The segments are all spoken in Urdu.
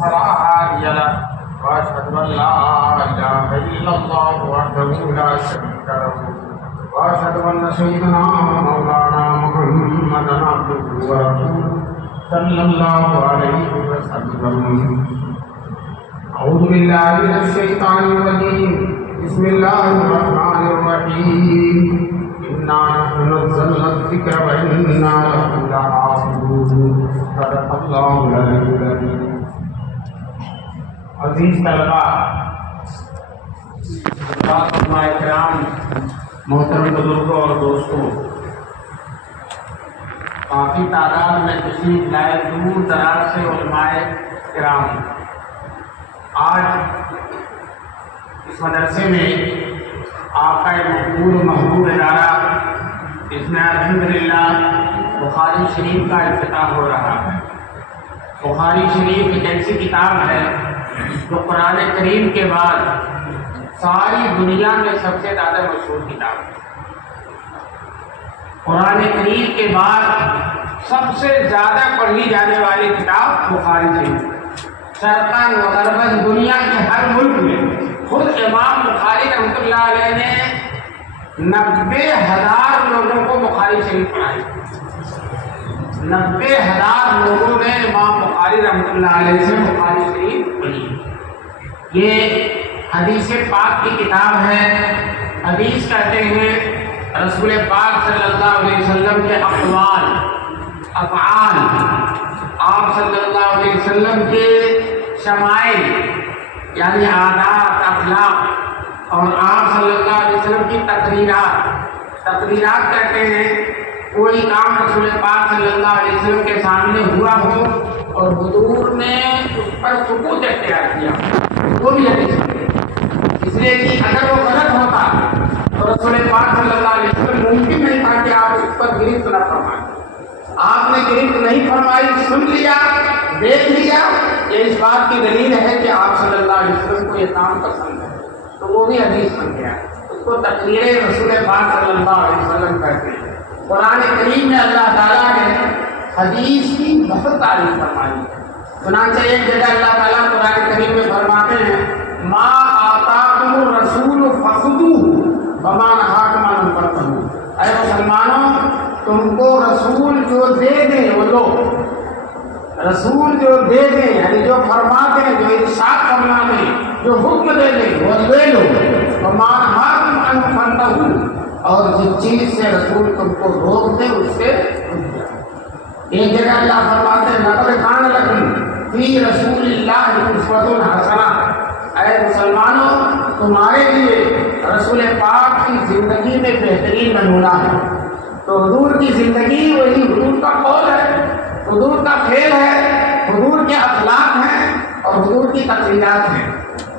فلا هادي له وأشهد أن لا إله إلا الله وحده لا شريك له وأشهد أن سيدنا مولانا محمدا عبده ورسوله صلى الله عليه وسلم. أعوذ بالله من الشيطان الرجيم. بسم الله الرحمن الرحيم. إنا نحن نزلنا الذكر وإنا له لحافظون. صدق الله العلي العظيم. عزیز طلباء، علماء کرام، محترم بزرگوں اور دوستوں، کافی تعداد میں تشریف لائے دور دراز سے علماء کرام آج اس مدرسے میں آپ کا مقبول و محبوب ادارہ اس میں الحمدللہ بخاری شریف کا افتتاح ہو رہا ہے. بخاری شریف ایک ایسی کتاب ہے جو قرآن کریم کے بعد ساری دنیا میں سب سے زیادہ مشہور کتاب ہے. قرآن کریم کے بعد سب سے زیادہ پڑھی جانے والی کتاب بخاری شریف. شرقاً و غرباً دنیا کے ہر ملک میں خود امام بخاری رحمۃ اللہ علیہ نے 90,000 لوگوں کو بخاری شریف پڑھائی. 90,000 لوگوں نے امام بخاری رحمۃ اللہ علیہ سے بخاری شریف پڑھی. یہ حدیث پاک کی کتاب ہے. حدیث کہتے ہیں رسول پاک صلی اللہ علیہ وسلم کے اقوال، افعال، آپ صلی اللہ علیہ وسلم کے شمائل یعنی عادات، اخلاق، اور آپ صلی اللہ علیہ وسلم کی تقریرات کہتے ہیں کوئی کام رسول پاک صلی اللہ علیہ وسلم کے سامنے ہوا ہو اور حضور نے اس پر ثبوت اختیار کیا، وہ بھی حدیث ہے. اس لیے کہ اگر وہ غلط ہوتا تو رسول پاک صلی اللہ علیہ وسلم ممکن نہیں تھا کہ آپ اس پر گرفت نہ فرمائیں. آپ نے گرفت نہیں فرمائی، سن لیا، دیکھ لیا، یہ اس بات کی دلیل ہے کہ آپ صلی اللہ علیہ وسلم کو یہ کام پسند ہے، تو وہ بھی حدیث بن گیا. اس کو تقریر رسول پاک صلی اللہ علیہ وسلم کہتے ہیں. قرآن کریم میں اللہ تعالیٰ نے حدیث کی بہت تعریف فرمائی ہے. چنانچہ ایک جگہ اللہ تعالیٰ قرآن کریم میں فرماتے ہیں ما آتاکم الرسول فخذوہ وما نہاکم عنہ فانتہوا. اے مسلمانوں، تم کو رسول جو دے دیں وہ لو. رسول جو دے دیں یعنی جو فرما دیں، جو ارشاد فرما دیں، جو حکم دے دیں وہ لے لو. وما نہاکم عنہ فانتہوا، اور جس چیز سے رسول تم کو روک دے اس سے رک جاؤ. ایک جگہ اللہ فرماتے ہیں لقد کان لکم فی رسول اللہ اسوۃ حسنہ. اے مسلمانوں، تمہارے لیے رسول پاک کی زندگی میں بہترین نمونہ ہے. تو حضور کی زندگی وہی حضور کا قول ہے، حضور کا فعل ہے، حضور کے اخلاق ہیں اور حضور کی تقریرات ہیں.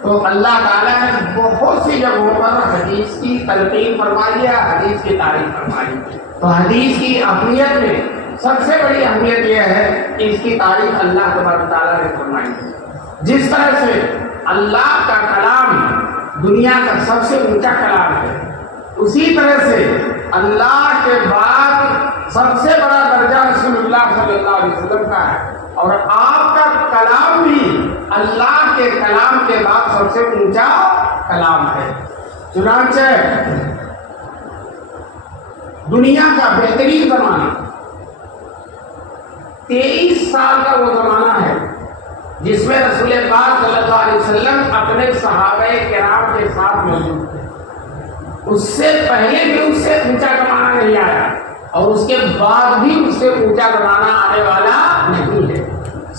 تو اللہ تعالیٰ نے بہت سی جگہوں پر حدیث کی تلقین فرمائی ہے، حدیث کی تعریف فرمائی. تو حدیث کی اہمیت میں سب سے بڑی اہمیت یہ ہے کہ اس کی تعریف اللہ تبارک تعالیٰ نے فرمائی ہے. جس طرح سے اللہ کا کلام دنیا کا سب سے اونچا کلام ہے، اسی طرح سے اللہ کے بعد سب سے بڑا درجہ رسول اللہ صلی اللہ علیہ وسلم کا ہے، اور آپ کا کلام بھی اللہ کے کلام کے بعد سب سے اونچا کلام ہے. چنانچہ دنیا کا بہترین زمانہ 23 سال کا وہ زمانہ ہے جس میں رسول پاک صلی اللہ علیہ وسلم اپنے صحابہ کرام کے ساتھ موجود تھے. اس سے پہلے بھی اس سے اونچا زمانہ نہیں آیا اور اس کے بعد بھی اس سے اونچا زمانہ آنے والا نہیں ہے.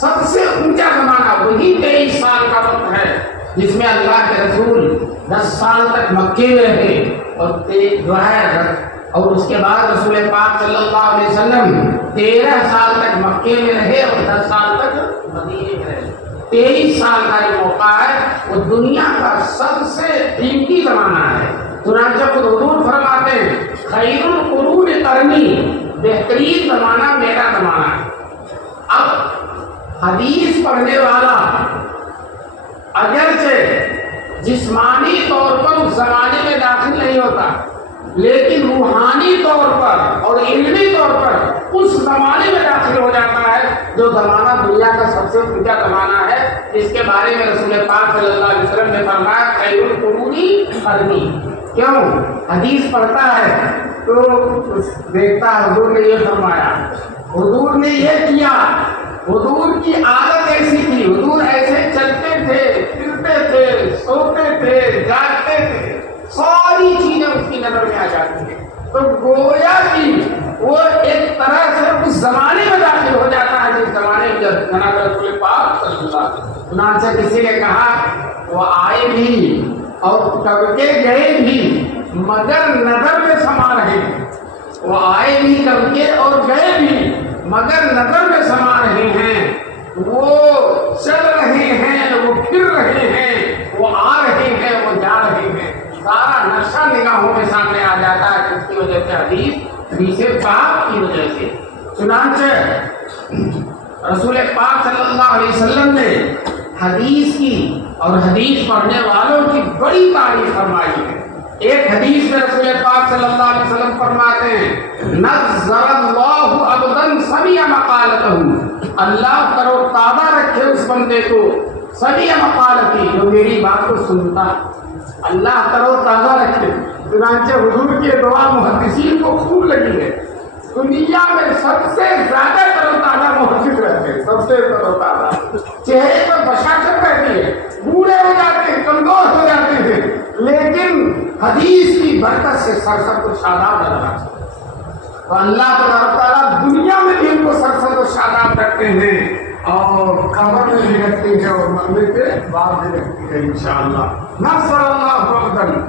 سب سے اونچا زمانہ وہی 23 سال کا وقت ہے جس میں اللہ کے رسول 10 سال تک مکے میں رہے اور اس کے بعد رسول پاک صلی اللہ علیہ وسلم 13 سال تک مکے میں رہے اور 10 سال تک مدینے میں رہے. 23 سال کا یہ موقع ہے، وہ دنیا کا سب سے قیمتی زمانہ ہے. چنانچہ خود حضور فرماتے ہیں خیر القرون قرنی، بہترین زمانہ میرا زمانہ ہے. اب حدیث پڑھنے والا اگرچہ جسمانی طور پر اس زمانے میں داخل نہیں ہوتا، لیکن روحانی طور پر اور علمی طور پر اس زمانے میں داخل ہو جاتا ہے جو زمانہ دنیا کا سب سے اونچا زمانہ ہے، اس کے بارے میں رسول پاک صلی اللہ علیہ وسلم نے فرمایا خیر القرون قرنی۔ کیوں؟ حدیث پڑھتا ہے تو دیکھتا ہے حضور نے یہ فرمایا، حضور نے یہ کیا، حضور کی عادت ایسی تھی، حضور ایسے چلتے تھے، پھرتے تھے، سوتے تھے، جاگتے تھے، ساری چیزیں اس کی نظر میں آ جاتی ہیں۔ تو گویا کہ وہ ایک طرح سے اس زمانے میں داخل ہو جاتا ہے جس زمانے میں جناب رسول پاک صلی اللہ علیہ وسلم۔ چنانچہ کسی نے کہا وہ آئے بھی اور کب کے گئے بھی مگر نظر میں سما رہے ہیں، وہ آئے بھی کب کے اور گئے بھی مگر نظر میں سما رہے ہیں، وہ چل رہے ہیں، وہ پھر رہے ہیں، وہ آ رہے ہیں، وہ جا رہے ہیں، سارا نقشہ نگاہوں کے سامنے آ جاتا ہے، جس کی وجہ سے حدیث پاک کی وجہ سے۔ چنانچہ رسول پاک صلی اللہ علیہ وسلم نے حدیث کی اور حدیث پڑھنے والوں کی بڑی تعریف فرمائی ہے۔ ایک حدیث میں رسول پاک صلی اللہ علیہ وسلم فرماتے ہیں نظر اللہ عبدا سمع مقالتہ، اللہ تر و تازہ رکھے اس بندے کو سمع مقالتی، جو میری بات کو سنتا، اللہ تر و تازہ رکھے۔ چنانچہ حضور کی دعا محدثین کو خوب لگی ہے، دنیا میں سب سے زیادہ تر و تازہ محدث رہتے ہیں، سب سے تر و تازہ، چہرے پر بشاشت رہتی ہے، بوڑھے ہو جاتے ہیں، کمزور ہو جاتے ہیں، لیکن حدیث کی برکت سے سرسبز و شاداب رہنا چاہیے۔ تو اللہ تعالیٰ دنیا میں بھی ان کو سرسبز و شاداب رکھتے ہیں، اور قبر میں بھی رکھتے ہیں، اور مرنے کے بعد بھی رکھتے ہیں انشاءاللہ۔ نصر اللہ عبدن،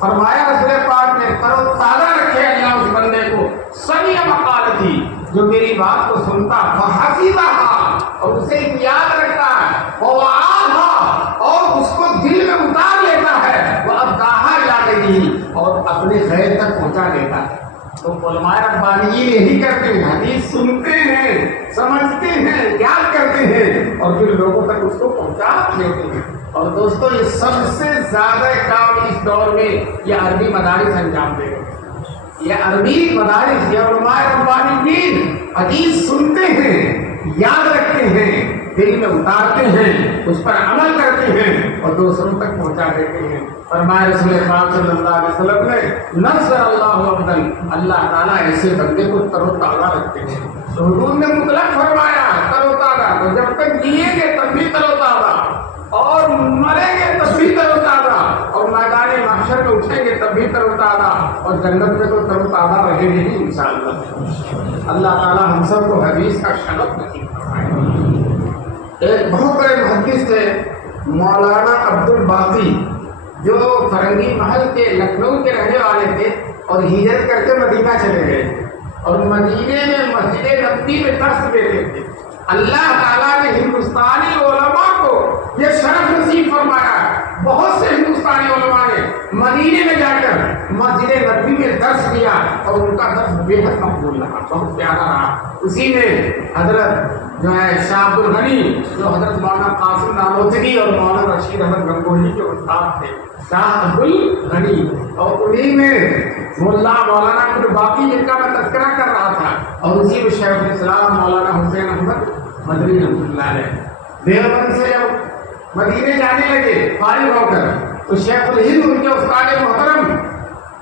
فرمایا رسول پاک نے تر و تازہ رکھے اللہ اس بندے کو، سمع مقالتی، جو میری بات کو سنتا، وحفظھا، اور اسے یاد رکھتا ہے، ووعاھا، اور اس کو دل میں اتار لیتا ہے، واداھا الی غیرہ، اور اپنے غیر تک پہنچا دیتا ہے۔ تو علماء ربانیین یہی کرتے ہیں، حدیث سنتے ہیں، سمجھتے ہیں، یاد کرتے ہیں، اور پھر لوگوں تک اس کو پہنچا دیتے ہیں۔ اور دوستو یہ سب سے زیادہ کام اس دور میں یہ عربی مدارس انجام دے رہے ہیں۔ یہ عربی مدارس، یہ علماء ربانیین حدیث سنتے ہیں، یاد رکھتے ہیں، دل میں اتارتے ہیں، اس پر عمل کرتے ہیں، اور دوسروں تک پہنچا دیتے ہیں۔ فرمایا رسول پاک صلی اللہ علیہ وسلم نے نصر اللہ عبدن، اللہ تعالیٰ ایسے بندے کو تر و تازہ رکھتے ہیں۔ تو حضور نے مطلق فرمایا تر و تازہ، تو جب تک جیئیں گے تب بھی تر و تازہ، اور مریں گے تب بھی تر و تازہ، اور میدان محشر میں اٹھیں گے تب بھی تر و تازہ، اور جنت میں تو تر و تازہ رہیں گے ہی انشاءاللہ۔ اللہ تعالیٰ ہم سب کو حدیث کا شرف نصیب فرمائے۔ ایک بہت بڑے محدث تھے مولانا عبد الباقی، جو فرنگی محل کے لکھنؤ کے رہنے والے تھے، اور ہجرت کر کے مدینہ چلے گئے، اور مدینے میں مسجد نبوی میں درس دیتے تھے۔ اللہ تعالیٰ نے ہندوستانی علماء کو یہ شرف نصیب فرمایا، بہت سے ہندوستانی علماء نے مدینے میں جا کر مسجد نبوی میں درس دیا، اور ان کا درس بے حد مقبول رہا، بہت پیارا رہا۔ اسی میں حضرت جو ہے شاہ عبد الغنی، جو حضرت مولانا قاسم نانوتوی اور مولانا رشید احمد گنگوہی کے استاد تھے، شاہ عبد الغنی، اور انہیں میں مولانا عبد الباقی جن کا میں تذکرہ کر رہا تھا، اور اسی میں شیخ الاسلام مولانا حسین احمد مدنی رحمۃ اللہ علیہ دیوبند سے جب مدینے جانے لگے فارغ ہو کر، تو شیخ الہند ان کے استاد محترم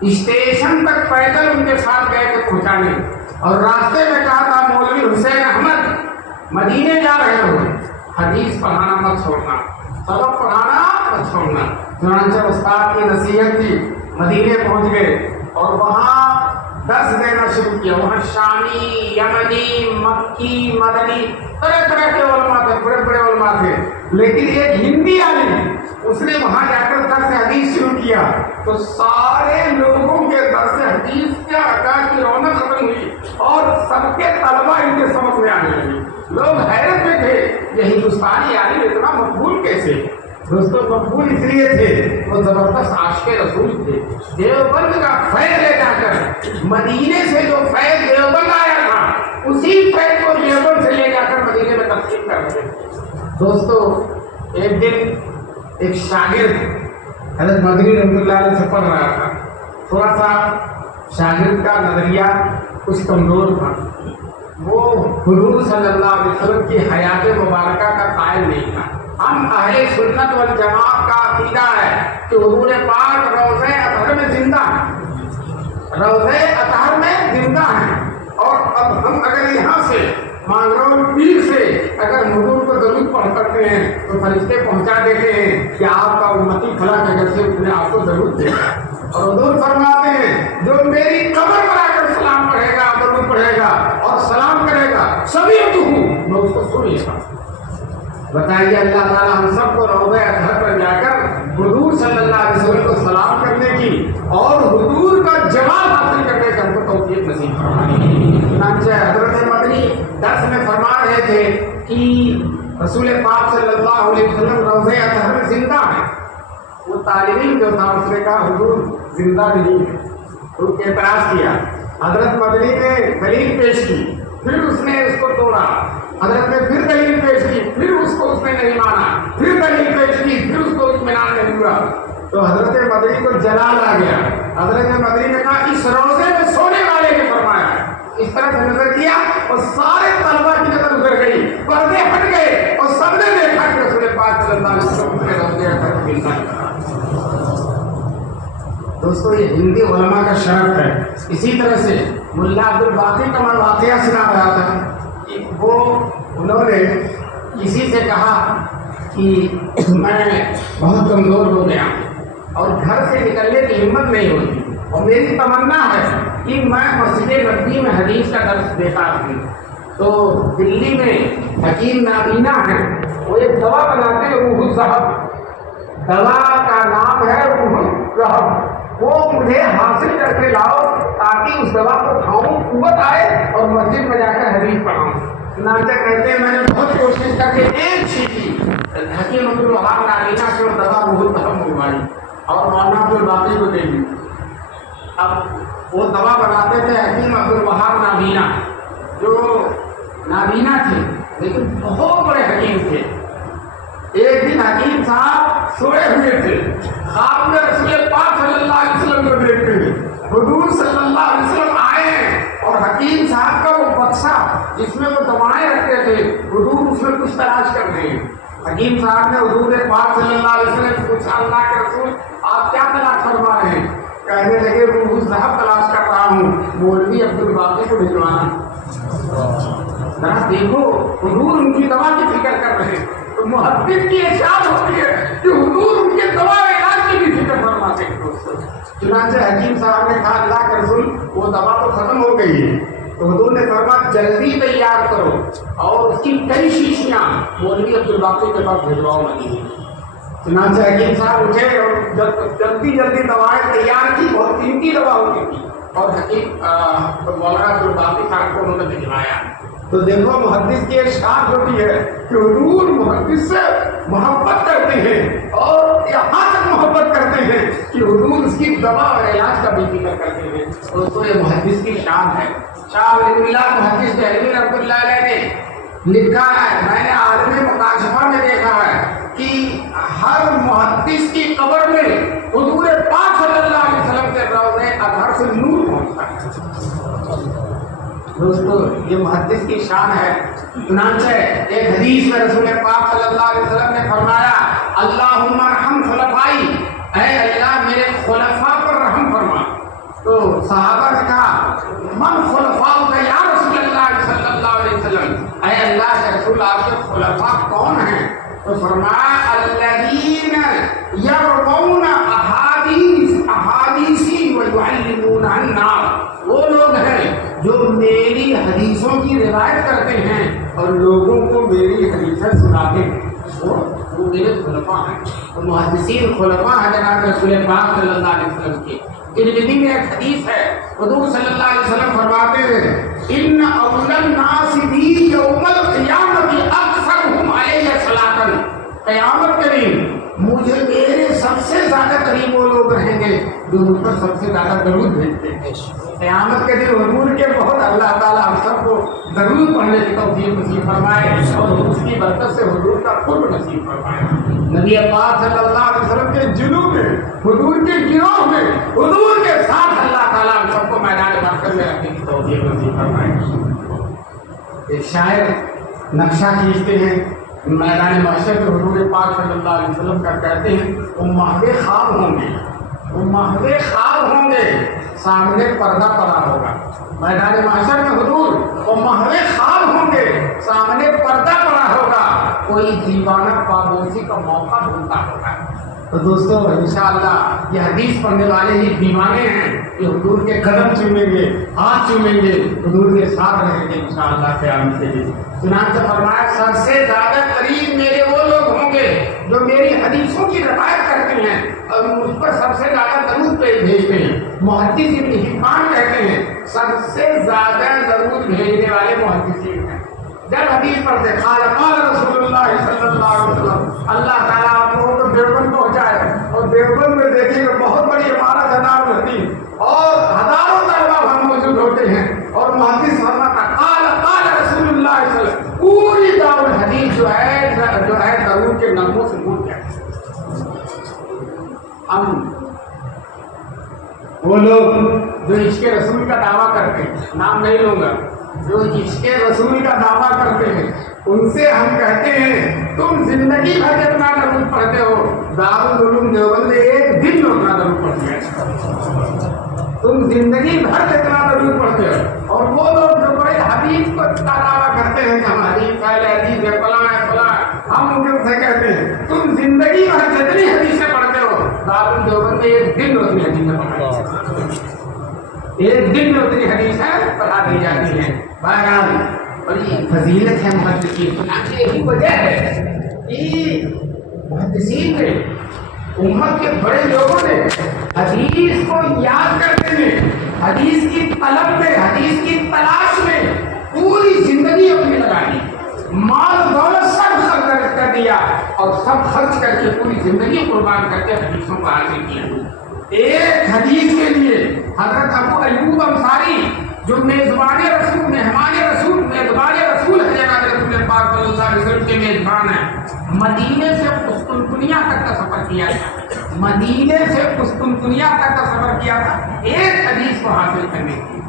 اسٹیشن تک پیدل ان کے ساتھ گئے تھے پہنچانے، اور راستے میں کہا تھا مولوی حسین احمد مدینے جا رہے ہو، حدیث پڑھانا مت چھوڑنا، سبق پڑھانا مت چھوڑنا۔ چنانچہ استاد کی نصیحت تھی، مدینے پہنچ گئے، اور وہاں درس دینا شروع کیا۔ وہاں شامی، یمنی، مکی، مدنی، طرح طرح کے علماء تھے، بڑے بڑے علماء تھے، لیکن ایک ہندی عالم اس نے وہاں جا کر درس حدیث شروع کیا، تو سارے لوگوں کے درس حدیث کے ادا کی رونق ختم ہوئی، اور سب کے طلبا ان کے سمجھ میں آنے لگے۔ لوگ حیرت میں تھے، یہ ہندوستانی عالم اتنا مقبول کیسے؟ دوستوں مقبول اس لیے تھے، وہ زبردست عاشق رسول تھے۔ دیوبند کا فیض لے جا کر، مدینے سے جو فیض دیوبند آیا تھا، اسی فیض کو دیوبند سے لے جا کر مدینے میں تقسیم کر رہے تھے۔ دوستو ایک دن ایک شاگرد حضرت مدنی رحمۃ اللہ علیہ سے پڑھ رہا تھا، تھوڑا سا شاگرد کا نظریہ کچھ کمزور تھا، وہ حضور صلی اللہ علیہ وسلم کی حیات مبارکہ کا قائل نہیں تھا. ہم اہل سنت والجماعت کا عقیدہ ہے کہ حضور پاک روضہ اطہر میں زندہ ہیں، روضہ اطہر میں زندہ ہیں. اور اب ہم اگر یہاں سے مانگرول پیر سے اگر حضور کو درود پڑھ کرتے ہیں تو فرشتے پہنچا دیتے ہیں کہ آپ کا امتی فلاں جگہ سے اس نے آپ کو درود دیا. اور حضور فرماتے ہیں جو میری قبر پر آ کر سلام پڑھے گا، درود پڑھے گا اور سلام کرے گا، سبھی میں اس کو سن لے گا. بتائیے اللہ تعالیٰ ہم سب کو روضہ اطہر پر جا کر حضور صلی اللہ علیہ وسلم کو سلام کرنے کی اور حضور کا جواب حاصل کرنے کا ہم کو توفیق نصیب فرمائے. چنانچہ حضرت مدنی درس میں فرما رہے تھے کہ رسول پاک صلی اللہ علیہ وسلم روضہ اطہر میں زندہ ہیں. وہ طالب علم جو تھا اس نے کہا حضور زندہ نہیں ہے. حضور کے اعتراض کیا، حضرت مدنی نے دلیل پیش کی، پھر اس نے اس کو توڑا. حضرت نے پھر دلیل پیش کی، پھر اس کو اس نے نہیں مانا، پھر دلیل پیش کی، پھر اس کو اطمینان نہیں ہوا. تو حضرت مدنی کو جلال آ گیا. حضرت مدنی نے کہا اس روضے میں سونے والے نے فرمایا. اس طرح سے نظر کیا اور سارے طلبا کی نظر ادھر گئی، پردے ہٹ گئے اور سب نے دیکھا کہ رسول پاک صلی اللہ علیہ وسلم نے روضے اطہر کو ملنا ہے. دوستو یہ ہندی علماء کا شرط ہے. اسی طرح سے ملا عبد الباقی کا میں واقعہ سنا رہا تھا کہ انہوں نے کسی سے کہا کہ میں بہت کمزور ہو گیا اور گھر سے نکلنے کی ہمت نہیں ہوتی اور میری تمنا ہے کہ میں مسجد نبوی میں حدیث کا درس دیتا ہوں. تو دلی میں حکیم نابینا ہے، وہ ایک دوا بناتے ہیں روح الذہب، دوا کا نام ہے روح الذہب. وہ مجھے حاصل کر کے لاؤ تاکہ اس دوا کو کھاؤں، قوت آئے اور مسجد میں جا کر حدیث پڑھاؤں. چنانچہ کہتے ہیں میں نے بہت کوشش کر کے ایک چیز حکیم عبد الوہاب نابینا سے وہ دوا روح الذہب منگوائی اور مولانا عبد الباقی کو دے دی. اب وہ دوا بناتے تھے حکیم عبد الوہاب نابینا، جو نابینا تھے لیکن بہت بڑے حکیم تھے. ایک دن حکیم صاحب سوئے ہوئے تھے، خواب میں رسول پاک صلی اللہ علیہ وسلم کو دیکھتے ہیں. حضور صلی اللہ علیہ وسلم آئے ہیں اور حکیم صاحب کا وہ بکسا جس میں وہ دوائیں رکھتے تھے، حضور اس میں کچھ تلاش کر رہے ہیں. حکیم صاحب نے حضور پاک صلی اللہ علیہ وسلم سے پوچھا اللہ کے رسول آپ کیا تلاش فرما رہے ہیں؟ کہنے لگے روح الذہب تلاش کر رہا ہوں، مولوی عبد الباقی کو بھجوانا. ذرا دیکھو حضور ان کی دوا کی فکر کر رہے ہیں. تو محدث کی ارشاد ہوتی ہے کہ حضور ان کے دوا علاج کی بھی فکر فرماتے ہیں. چنانچہ حکیم صاحب نے کہا اللہ کے رسول وہ دوا تو ختم ہو گئی ہے. تو حضور نے فرمایا جلدی تیار کرو اور اس کی کئی شیشیاں مولوی عبد الباقی کے پاس بھجواؤ مدینے. چنانچہ حکیم صاحب اٹھے اور جلدی دوائیں تیار کی، بہت قیمتی دوا ہوتی تھی اور حکیم مولانا عبد الباقی صاحب کو انہوں نے بھجوایا. تو دیکھو محدث کی ارشاد ہوتی ہے کہ حضور محدث سے محبت کرتے ہیں اور یہاں تک محبت کرتے ہیں کہ حضور اس کی دوا اور علاج کا بھی فکر کرتے ہیں. تو یہ محدث کی شان ہے. شاہ ولی اللہ محدث دہلوی رحمۃ اللہ علیہ نے لکھا ہے، میں نے عالم مکاشفہ میں دیکھا ہے کہ ہر محدث کی قبر میں حضور پاک صلی اللہ علیہ وسلم کے روضہ اطہر سے نور پہنچتا ہے. دوستو یہ محدث کی شان ہے. چنانچہ ایک حدیث میں رسول پاک صلی اللہ علیہ وسلم نے فرمایا اللہم ارحم خلفائی، اے اللہ میرے خلفاء پر رحم فرما. تو صحابہ نے کہا من خلفاء کا یا رسول اللہ صلی اللہ علیہ وسلم، اے اللہ کے رسول آپ کے خلفاء کون ہیں؟ تو فرمایا الذین یروون احادیثی ویعلمون الناس، وہ لوگ ہیں جو میری حدیثوں کی روایت کرتے ہیں اور لوگوں کو میری حدیثیں سناتے ہیں. وہ میرے خلفاء ہیں. وہ محدثین خلفاء ہیں جناب رسول پاک صلی اللہ علیہ وسلم کے. ترمذی میں ایک حدیث ہے، حضور صلی اللہ علیہ وسلم فرماتے ہیں ان اول الناس بی یوم القیامت اکثرهم علی صلاۃ، قیامت کے دن مجھے میرے سب سے زیادہ قریب وہ لوگ رہیں گے جو مجھ پر سب سے زیادہ درود بھیجتے ہیں. قیامت کے دن حضور کے بہت اللہ تعالیٰ ہم سب کو درود پڑھنے کی توفیق نصیب فرمائے اور اس کی برکت سے حضور کا قرب نصیب فرمائے. نبی پاک صلی اللہ علیہ وسلم کے جلوہ میں، حضور کے گروہ میں، حضور کے ساتھ اللہ تعالیٰ ہم سب کو میدان محشر میں رکھنے کی توفیق نصیب فرمائے. ایک شاعر نقشہ کھینچتے ہیں میدان محشر میں حضور پاک صلی اللہ علیہ وسلم کا کہتے ہیں وہ مہوے خواب ہوں گے، وہ مہوے خواب ہوں گے، سامنے پردہ پڑا ہوگا۔ میدان محشر میں حضور وہ مہوے خواب ہوں گے، سامنے پردہ پڑا ہوگا، کوئی دیوانہ پابوسی کا موقع ڈھونڈتا ہوگا۔ تو دوستو انشاءاللہ یہ حدیث پڑھنے والے ہی دیوانے ہیں کہ حضور کے قدم چومیں گے، ہاتھ چومیں گے، حضور کے ساتھ رہیں گے انشاءاللہ قیامت کے دن۔ چنانچہ فرمایا سب سے زیادہ قریب میرے وہ لوگ ہوں گے جو میری حدیثوں کی روایت کرتے ہیں اور مجھ پر سب سے زیادہ درود بھیجتے ہیں۔ محدث ابن حبان کہتے ہیں سب سے زیادہ درود بھیجنے والے محدثین ہیں۔ جب حدیث پڑھتے قال رسول اللہ صلی اللہ علیہ وسلم، اللہ تعالیٰ آپ لوگوں کو دیوبند پہنچائے اور دیوبند میں دیکھیں گے بہت بڑی عمارت ہے دارالحدیث اور ہزاروں طلبہ وہاں موجود ہوتے ہیں اور محدث فرماتا قال رسول اللہ صلی اللہ علیہ وسلم، پوری دارالحدیث جو ہے درود کے نغموں سے گونج جاتی ہے۔ ہم وہ لوگ جو عشق رسول کا دعویٰ کرتے ہیں، نام نہیں لوں گا، جو عشق رسول کا دعویٰ کرتے ہیں ان سے ہم کہتے ہیں تم زندگی بھر جتنا درود پڑھتے ہو دارالعلوم دیوبند میں ایک دن میں اتنا درود پڑھتے ہیں، تم زندگی بھر جتنا درود پڑھتے ہو۔ اور وہ لوگ جو بڑے حدیث کا دعویٰ کرتے ہیں کہ ہم حدیث پہلے حدیث ہے فلاں ہے فلاں، ہم ان سے کہتے ہیں تم زندگی بھر جتنی حدیثیں پڑھتے ہو دارالعلوم دیوبند میں ایک دن میں اتنی حدیثیں پڑھتے، ایک دن میں اتنی حدیثیں پڑھا دی جاتی ہیں۔ بہرحال بڑی فضیلت ہے محدثین کی، یہی وجہ ہے کہ محدثین نے امت کے بڑے لوگوں نے حدیث کو یاد کرنے میں، حدیث کی طلب میں، حدیث کی تلاش میں پوری زندگی اپنی لگا دی، مال دولت سب خرچ کر دیا اور سب خرچ کر کے پوری زندگی قربان کر کے حدیثوں کو حاصل کیا۔ ایک حدیث کے لیے حضرت ابو ایوب انصاری جو میزبان رسول، مہمان رسول، میزبان رسول ہے جناب رسول پاک صلی اللہ علیہ وسلم کے میزبان ہیں، مدینے سے قسطنطنیہ تک کا سفر کیا تھا، مدینے سے قسطنطنیہ تک کا سفر کیا تھا ایک حدیث کو حاصل کرنے کی۔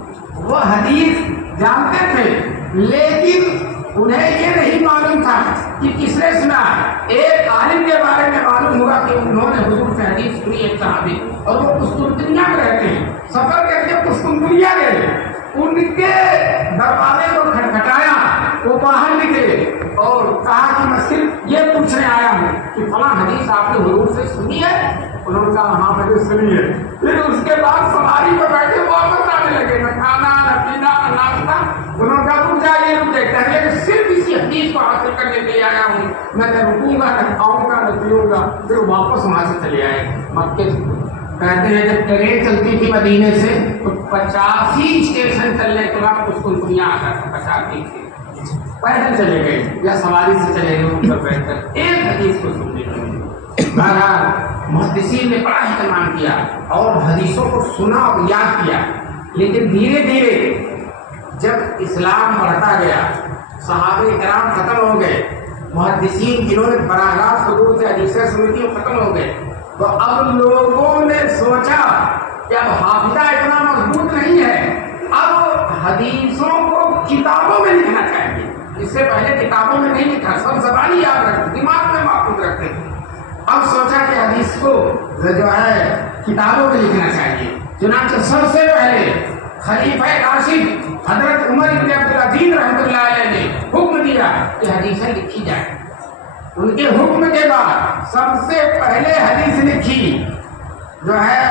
وہ حدیث جانتے تھے لیکن انہیں یہ نہیں معلوم تھا کہ کس نے سنا۔ ایک عالم کے بارے میں معلوم ہوا کہ انہوں نے حضور سے حدیث سنی، ایک صحابی، اور وہ قسطنطنیہ میں رہتے ہیں، سفر کر کے قسطنطنیہ گئے، ان کے دروازے کو کھٹکھٹایا، وہ باہر نکلے اور کہا کہ میں صرف یہ پوچھنے آیا ہوں کہ فلاں حدیث آپ نے حضور سے سنی ہے؟ انہوں نے کہا ہاں میں نے سنی ہے۔ پھر اس کے بعد سواری پہ بیٹھے واپس آنے لگے، نہ کھانا نہ پینا نہ ناشتہ۔ انہوں نے کہا رک جائیے رک جائیے، کہنے کہ صرف اسی حدیث کو حاصل کرنے کے لیے آیا ہوں، میں نہ رکوں گا نہ کھاؤں گا نہ پیوں گا۔ پھر واپس وہاں سے چلے آئے مکے سے۔ کہتے ہیں جب ٹرین چلتی تھی مدینے سے تو 85 اسٹیشن چلنے کے بعد قسطنطنیہ آتا تھا، 85 پیدل چلے گئے یا سواری سے چلے گئے ان پر بیٹھ کر ایک حدیث کو سننے کے لیے۔ بہرحال محدثین نے بڑا اہتمام کیا اور حدیثوں کو سنا اور یاد کیا، لیکن دھیرے دھیرے جب اسلام بڑھتا گیا، صحابہ کرام ختم ہو گئے، محدثین جنہوں نے براہ راست حضور سے حدیثیں سنی تھی وہ ختم ہو گئے، تو اب لوگوں نے سوچا کہ اب حافظہ اتنا مضبوط نہیں ہے، اب حدیثوں کو کتابوں میں لکھنا چاہیے۔ اس سے پہلے کتابوں میں نہیں لکھا، سب زبانی یاد رکھتے، دماغ میں محفوظ رکھتے تھے۔ اب سوچا کہ حدیث کو جو ہے کتابوں میں لکھنا چاہیے۔ چنانچہ سب سے پہلے خلیفہ راشد حضرت عمر بن عبدالعزیز رحمۃ اللہ علیہ نے حکم دیا کہ حدیثیں لکھی جائیں۔ ان کے حکم کے بعد سب سے پہلے حدیث لکھی جو ہے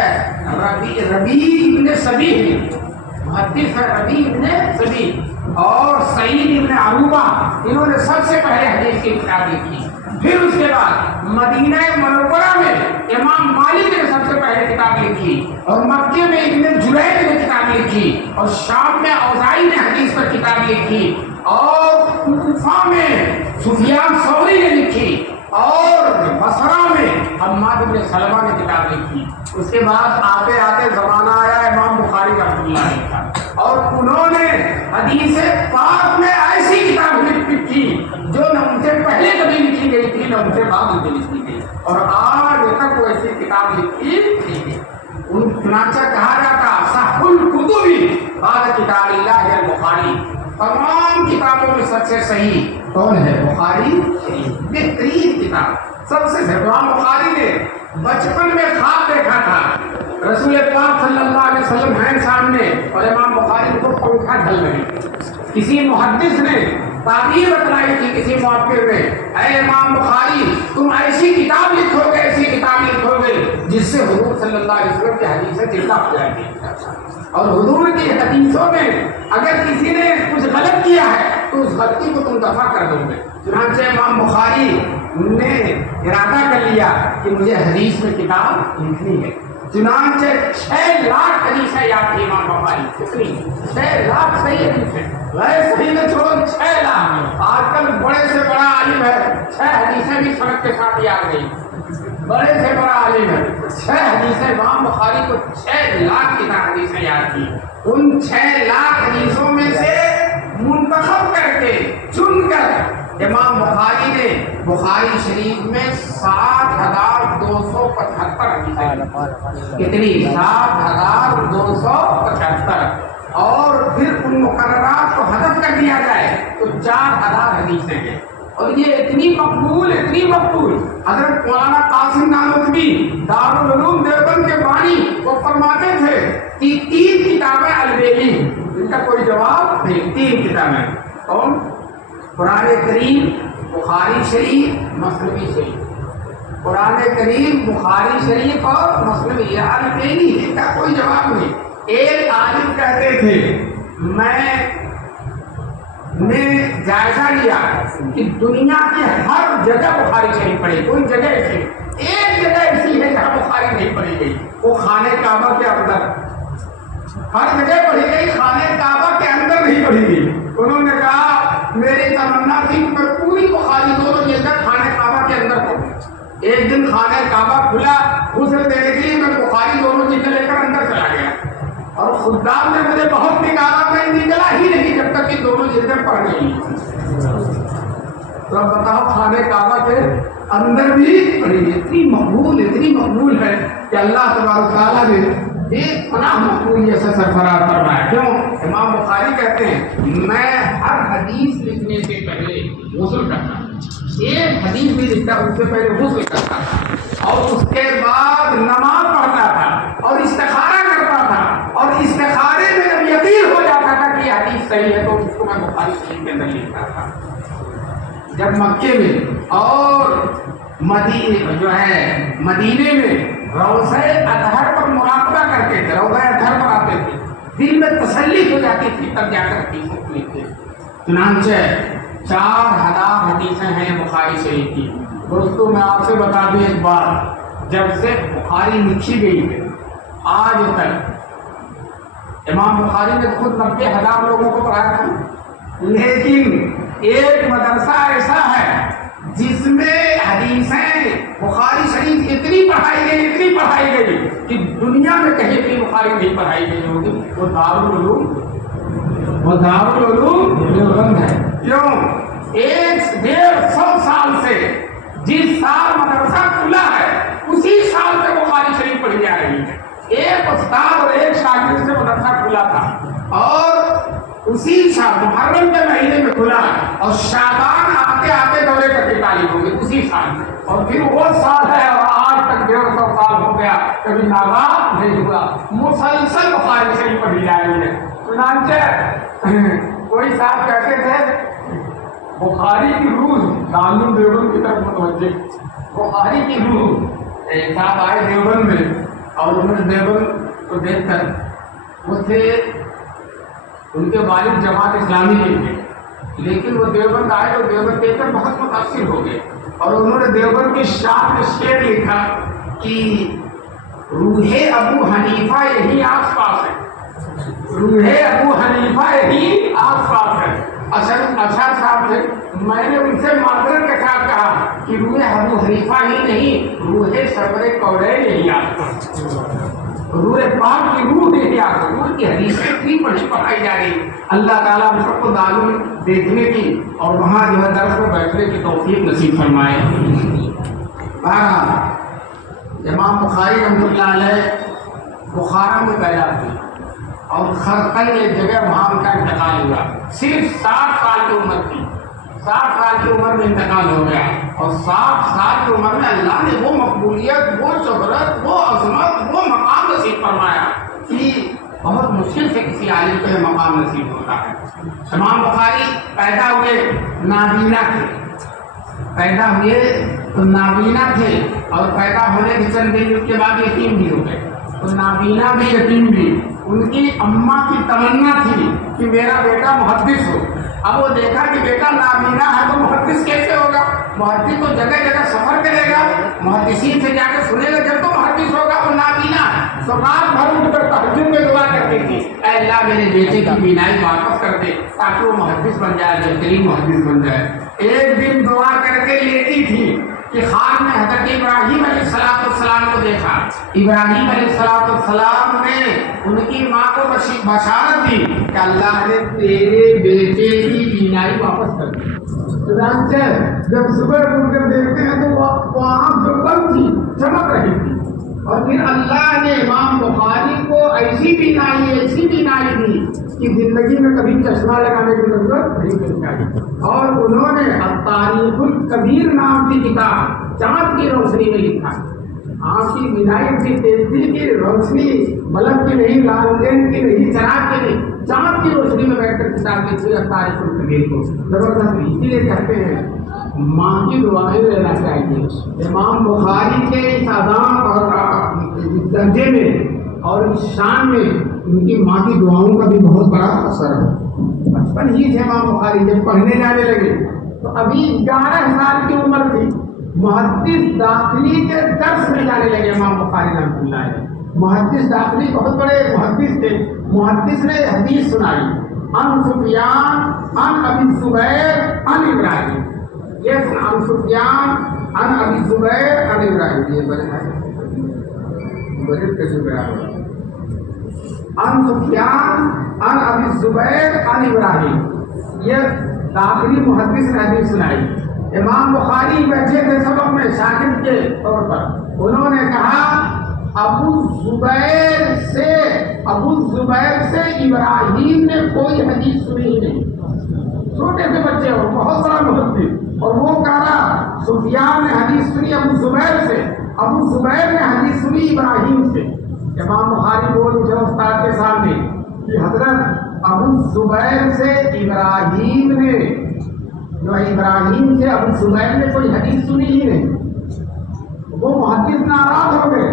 ربیع ابن سبیع، محدث ہے ربیع ابن سبیع، اور سعید ابن عروبہ، انہوں نے سب سے پہلے حدیث کی کتاب لکھی۔ پھر اس کے بعد مدینہ منورہ میں امام مالک نے سب سے پہلے کتاب لکھی، اور مکے میں ابن جریج نے کتاب لکھی، اور شام میں اوزاعی نے حدیث پر کتاب لکھی، اور کوفہ میں سفیان ثوری نے لکھی، اور بصرہ میں حماد بن سلمہ نے کتاب لکھی۔ اس کے بعد آتے آتے زمانہ آیا امام بخاری رحمۃ اللہ علیہ کا، اور انہوں نے حدیث پاک میں ایسی کتاب لکھی جو نہ ان سے پہلے کبھی لکھی گئی تھی نہ ان سے بعد میں لکھی گئی، اور آج تک وہ ایسی کتاب لکھی نہیں ہے۔ ان چنانچہ کہا جاتا صح الکتب بعد کتاب اللہ البخاری، تمام کتابوں میں سب سے صحیح کون ہے؟ بخاری شریف، بہترین کتاب سب سے صحیح۔ امام بخاری نے بچپن میں خواب دیکھا تھا، رسول پاک صلی اللہ علیہ وسلم ہیں سامنے اور امام بخاری کو پنکھا ڈھل رہی، کسی محدث نے تعبیر بتلائی تھی کسی موقع میں، اے امام بخاری تم ایسی کتاب لکھو گے، ایسی کتاب لکھو گے جس سے حضور صلی اللہ علیہ وسلم کی حدیثیں زندہ ہو جائیں گی، اور حضور کی حدیثوں میں اگر کسی نے کچھ غلط کیا ہے تو اس غلطی کو تم دفع کر دو گے۔ چنانچہ امام بخاری نے ارادہ کر لیا کہ مجھے حدیث میں کتاب لکھنی ہے، چنانچہ 6 لاکھ حدیثیں یاد تھی امام بخاری، کتنی 6 لاکھ صحیح حدیثیں، غیر صحیح میں چھوڑو 6 لاکھ۔ آج کل بڑے سے بڑا عالم ہے 6 حدیثیں بھی سند کے ساتھ یاد نہیں، بڑے سے بڑا عالم ہے 6 حدیثیں، امام بخاری کو 6 لاکھ کی حدیثیں یاد تھی۔ ان 6 لاکھ حدیثوں میں سے منتخب کر کے چن کر امام بخاری نے بخاری شریف میں 7,275 حدیثیں، کتنی 7,275، اور پھر ان مقررات کو حذف کر دیا جائے تو 4,000 حدیثیں ہیں، اور یہ اتنی مقبول حضرت مولانا قاسم نانوتوی دارالعلوم دیوبند کے بانی وہ فرماتے تھے کہ 3 کتابیں البیلی، ان کا کوئی جواب نہیں، 3 کتابیں، کون؟ قرآن کریم، بخاری شریف، مسلم شریف، قرآن کریم، بخاری شریف اور مسلم، یہ البیلی، ان کا کوئی جواب نہیں۔ ایک عالم کہتے تھے میں نے جائزہ لیا کہ دنیا کی ہر جگہ بخاری شریف پڑھی، کوئی جگہ ایسی، ایک جگہ ایسی ہے جہاں بخاری نہیں پڑھی گئی، وہ خانہ کعبہ کے اندر، ہر جگہ پڑھی گئی، خانہ کعبہ کے اندر نہیں پڑھی گئی۔ انہوں نے کہا میری تمنا تھی کہ میں پوری بخاری دونوں جگہ خانہ کعبہ کے اندر پڑھوں۔ ایک دن خانہ کعبہ کھلا، غسل دینے کے لیے میں بخاری دونوں جگہ لے کر اندر چلا گیا، اور خدام نے مجھے بہت نکالا، میں نکلا ہی نہیں جب تک کہ دونوں جلدیں پڑھ گئی۔ تو اب بتاؤ خانہ کعبہ کے اندر بھی پڑھی، اتنی مقبول ہے کہ اللہ تبارک تعالیٰ نے ایک پناہ مقبولیت سے سرفراز فرمایا۔ کیوں؟ امام بخاری کہتے ہیں میں ہر حدیث لکھنے سے پہلے غسل کرتا، ایک حدیث بھی لکھتا اس سے پہلے غسل کرتا، اور اس کے بعد نماز پڑھتا تھا اور استخارہ کرتا تھا، اور استخارے میں جب یقین ہو جاتا تھا کہ یہ حدیث صحیح ہے تو اس کو میں بخاری شریف کے اندر لکھتا تھا۔ جب مکے میں اور مدینے میں روضہ اطہر پر مراقبہ کرتے تھے، روضہ اطہر پر آتے تھے، دل میں تسلی ہو جاتی تھی، تب جا کر حدیثیں لکھتے۔ چنانچہ 4,000 حدیثیں ہیں بخاری شریف کی۔ دوستوں میں آپ سے بتا دوں ایک بات، جب سے بخاری لکھی گئی ہے آج تک امام بخاری نے خود 90,000 لوگوں کو پڑھایا تھا، لیکن ایک مدرسہ ایسا ہے جس میں حدیثیں بخاری شریف اتنی پڑھائی گئی کہ دنیا میں کہیں بھی بخاری نہیں پڑھائی گئی ہوگی، وہ دارالعلوم دیوبند ہے۔ کیوں؟ 150 سال سے جس سال مدرسہ کھلا ہے اسی سال سے بخاری شریف پڑھی جا رہی ہے۔ ایک استاد اور ایک شاگرد سے مدرسہ کھلا تھا، اور اسی سال محرم کے مہینے میں کھلا، اور شعبان آتے آتے دورے تک کی تعلیم ہوگی اسی سال، اور پھر وہ سال ہے اور آج تک 150 سال ہو گیا کبھی ناکام نہیں ہوا، مسلسل بخاری شریف پڑھی جا رہی ہے۔ چنانچہ کوئی صاحب کہتے تھے بخاری کی روح دارالعلوم دیوبند کی طرف متوجہ، بخاری کی روح۔ ایک صاحب آئے دیوبند میں اور انہوں نے دیوبند کو دیکھ کر، وہ تھے ان کے والد جماعت اسلامی کے تھے، لیکن وہ دیوبند آئے تو دیوبند دیکھ کر بہت متاثر ہو گئے، اور انہوں نے دیوبند کی شان میں شعر لکھا کہ روح ابو حنیفہ یہی آس پاس ہے، روح ابو حنیفہ یہی آس پاس ہے۔ اچھا صاحب تھے، میں نے ان سے معذرت کے ساتھ کہا کہ روح ابو حنیفہ ہی نہیں، روح سرور کونین یہی آس پاس، روح پاک کی روح یہی آس پاس، روح کی حدیثیں اتنی پڑھائی جا رہی۔ اللہ تعالیٰ ہم سب کو دارالعلوم دیکھنے کی اور وہاں جو ہے درس میں بیٹھنے کی توفیق نصیب فرمائے۔ امام بخاری رحمۃ اللہ علیہ بخارا میں پیدا ہوئے، اور خرقل ایک جگہ وہاں ان کا انتقال ہوا. صرف 60 سال کی عمر تھی. 60 سال کی عمر میں انتقال ہو گیا. اور 60 سال کی عمر میں اللہ نے وہ مقبولیت، وہ شہرت، وہ عظمت، وہ مقام نصیب فرمایا کہ بہت مشکل سے کسی عالم کو یہ مقام نصیب ہوتا ہے. امام بخاری پیدا ہوئے نابینا تھے. پیدا ہوئے تو نابینا تھے اور پیدا ہونے کے چند دن کے بعد یتیم بھی ہو گئے. تو نابینا بھی یتیم بھی. ان کی اماں کی تمنا تھی کہ میرا بیٹا محدث ہو. اب وہ دیکھا کہ بیٹا نابینا ہے تو محدث کیسے ہوگا؟ محدث تو جگہ جگہ سفر کرے گا، محدثین سے جا کے سنے گا، جب تو محدث ہوگا. وہ نابینا ہے. تو رات بھر اٹھ کر تہجد میں دعا کرتی تھی، اے اللہ میرے بیٹے کی بینائی واپس کر دے تاکہ وہ محدث بن جائے، بہترین محدث بن جائے. ایک دن دعا کر کے لیٹی تھی کہ خواب میں حضرت ابراہیم علیہ السلام کو دیکھا. ابراہیم علیہ السلام نے ان کی ماں کو بشارت دی کہ اللہ نے تیرے بیٹے کی بینائی واپس کر دی. جب صبح اٹھ کر دیکھتے ہیں تو وہ آنکھ جو بند تھی چمک رہی تھی. اور پھر اللہ نے امام بخاری کو ایسی بینائی دی کہ زندگی میں کبھی چشمہ لگانے کی ضرورت نہیں پڑی. اور انہوں نے التاریخ الکبیر نام کی کتاب چاند کی روشنی میں لکھا. آنکھ کی بینائی کی تیزی کی روشنی بلب کی نہیں، لالٹین کی نہیں، چراغ کی نہیں، چاند کی روشنی میں بیٹھ کر کتاب لکھی ہے التاریخ الکبیر کو. زبردست. اسی لیے کہتے ہیں ماں کی دعائیں لینا چاہیے. امام بخاری کے اس عظام اور درجے میں اور اس شان میں ان کی ماں کی دعاؤں کا بھی بہت بڑا اثر ہے. بچپن ہی تھے امام بخاری جب پڑھنے جانے لگے تو ابھی 11 سال کی عمر تھی. محدث داخلی کے درس میں جانے لگے امام بخاری رحمۃ اللہ علیہ. محدث داخلی بہت بڑے محدث تھے. محدث نے حدیث سنائی عن سفیان عن ابی الزبیر عن ابراہیم. یہ عن سفیان عن ابی الزبیر عن ابراہیم. یہ بڑے ہیں بڑے کیسے بیان عن سفیان عن ابی الزبیر عن ابراہیم. یہ داخلی محدث نے حدیث سنائی. امام بخاری بیٹھے تھے سبق میں شاگرد کے طور پر. انہوں نے کہا ابو الزبیر سے ابراہیم نے کوئی حدیث سنی ہی نہیں. چھوٹے سے بچے ہو، بہت بڑا محدث. اور وہ کہا سفیان نے حدیث سنی ابو زبیر سے، ابو زبیر نے حدیث سنی ابراہیم سے. امام بخاری بول اٹھے استاد کے سامنے کہ حضرت ابو زبیر سے ابراہیم نے ابو زبیر نے کوئی حدیث سنی ہی نہیں. وہ محدث ناراض ہو گئے،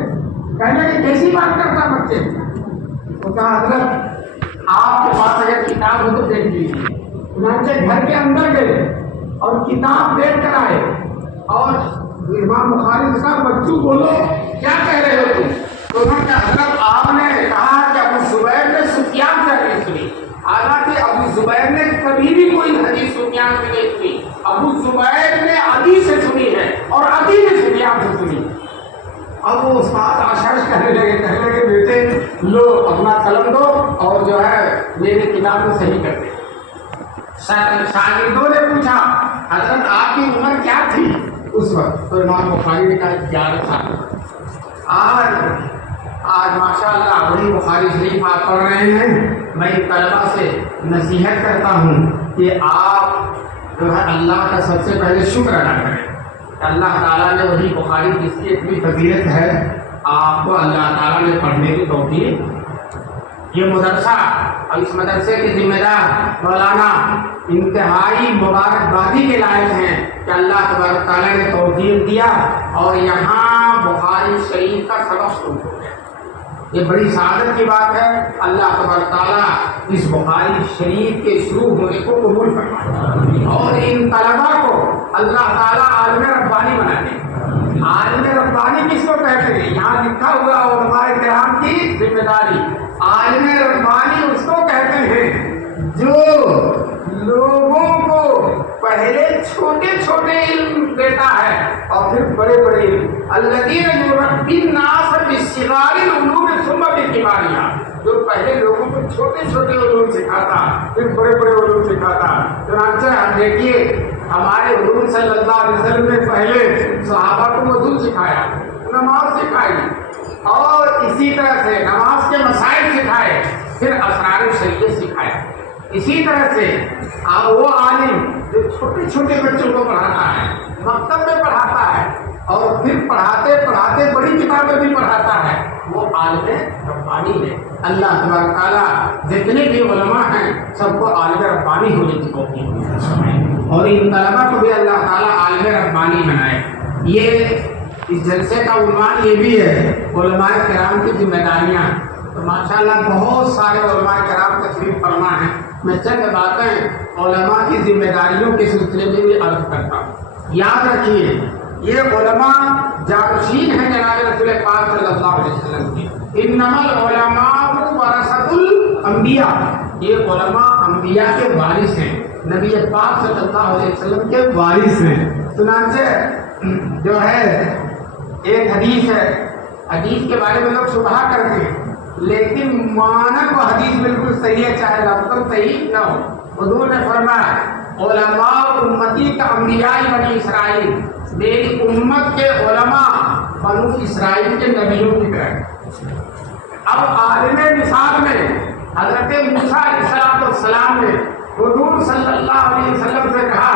کہنے کہ کیسی بات کرتا بچے. تو کہا حضرت آپ کے پاس اگر کتاب ہو تو دیکھ لیجیے. چنانچہ گھر کے اندر گئے اور کتاب دیکھ کر آئے اور امام بخاری سے کہا بچوں بولو کیا کہہ رہے ہو تم؟ تو انہوں نے کہا حضرت آپ نے کہا کہ ابو زبیر نے سفیان سے حدیث سنی. حالانکہ ابو زبیر نے کبھی بھی کوئی حدیث سفیان سے نہیں سنی. ابو زبیر نے عدی سے سنی ہے اور عدی نے سفیان سے سنی. اب وہ استاد آشاش کہنے لگے بیٹے لو اپنا قلم دو اور جو ہے میری کتاب کو صحیح کر دے. شاگردوں نے پوچھا حضرت آپ کی عمر کیا تھی اس وقت؟ تو امام بخاری نے کہا 11 سال. آج ماشاء اللہ بڑی بخاری شریف آپ پڑھ رہے ہیں. میں طلبا سے نصیحت کرتا ہوں کہ آپ جو ہے اللہ کا سب سے پہلے شکر ادا کریں. اللہ تعالیٰ نے وہی بخاری جس کی اتنی فضیلت ہے آپ کو اللہ تعالیٰ نے پڑھنے کی توفیق. یہ مدرسہ اور اس مدرسے کے ذمہ دار مولانا انتہائی مبارکبادی کے لائق ہیں کہ اللہ تبارک تعالیٰ نے توفیق دیا اور یہاں بخاری شریف کا سبق شروع ہو گیا. یہ بڑی سعادت کی بات ہے. اللہ تبارک تعالیٰ اس بخاری شریف کے شروع ہونے کو قبول فرمائے اور ان طلبا کو اللہ تعالیٰ عالم ربانی بنا دے. عالم ربانی کس کو کہتے ہیں؟ یہاں لکھا ہوا علماء کرام کی ذمہ داری. عالم ربانی اس کو کہتے ہیں جو لوگوں کو پہلے چھوٹے چھوٹے علم دیتا ہے اور پھر بڑے بڑے علم. الذین یربی الناس بالصغار العلوم ثم بالکبار. جو پہلے لوگوں کو چھوٹے چھوٹے علوم سکھاتا پھر بڑے بڑے علوم سکھاتا. چنانچہ ہم دیکھیے ہمارے حضور صلی اللہ علیہ وسلم نے پہلے صحابہ کو وضو سکھایا، نماز سکھائی اور اسی طرح سے نماز کے مسائل سکھائے. پھر اسرار شریعت سکھایا. اسی طرح سے وہ عالم جو چھوٹے چھوٹے بچوں کو پڑھاتا ہے، مکتب میں پڑھاتا ہے اور پھر پڑھاتے پڑھاتے بڑی کتابیں بھی پڑھاتا ہے، وہ عالم ربانی ہے. اللہ تبارک تعالیٰ جتنے بھی علماء ہیں سب کو عالم ربانی ہونے کی توفیق فرمائے، اور ان طلبا کو بھی اللہ تعالیٰ عالم ربانی بنائے. یہ اس جلسے کا عنوان یہ بھی ہے علماء کرام کی ذمہ داریاں. تو ماشاءاللہ بہت سارے علماء کرام تشریف فرما ہیں. میں چند باتیں علماء کی ذمہ داریوں کے سلسلے میں بھی عرض کرتا ہوں. یاد رکھیے یہ علماء جانشین ہیں جناب رسول پاک صلی اللہ علیہ وسلم کی. انما العلماء ورثۃ الانبیاء، یہ علماء انبیاء کے وارث ہیں، نبی پاک صلی اللہ علیہ وسلم کے وارث ہیں. چنانچہ جو ہے ایک حدیث ہے، حدیث کے بارے میں لوگ شبہ کرتے ہیں لیکن مانک و حدیث بالکل صحیح ہے، چاہے لفظ صحیح نہ ہو. حضور نے فرمایا علماء امتی کا انبیاء بنی اسرائیل، میری امت کے علماء بنو اسرائیل کے نبیوں کی طرح. اب عالم نصاب میں حضرت موسیٰ علیہ السلام نے حضور صلی اللہ علیہ وسلم سے کہا،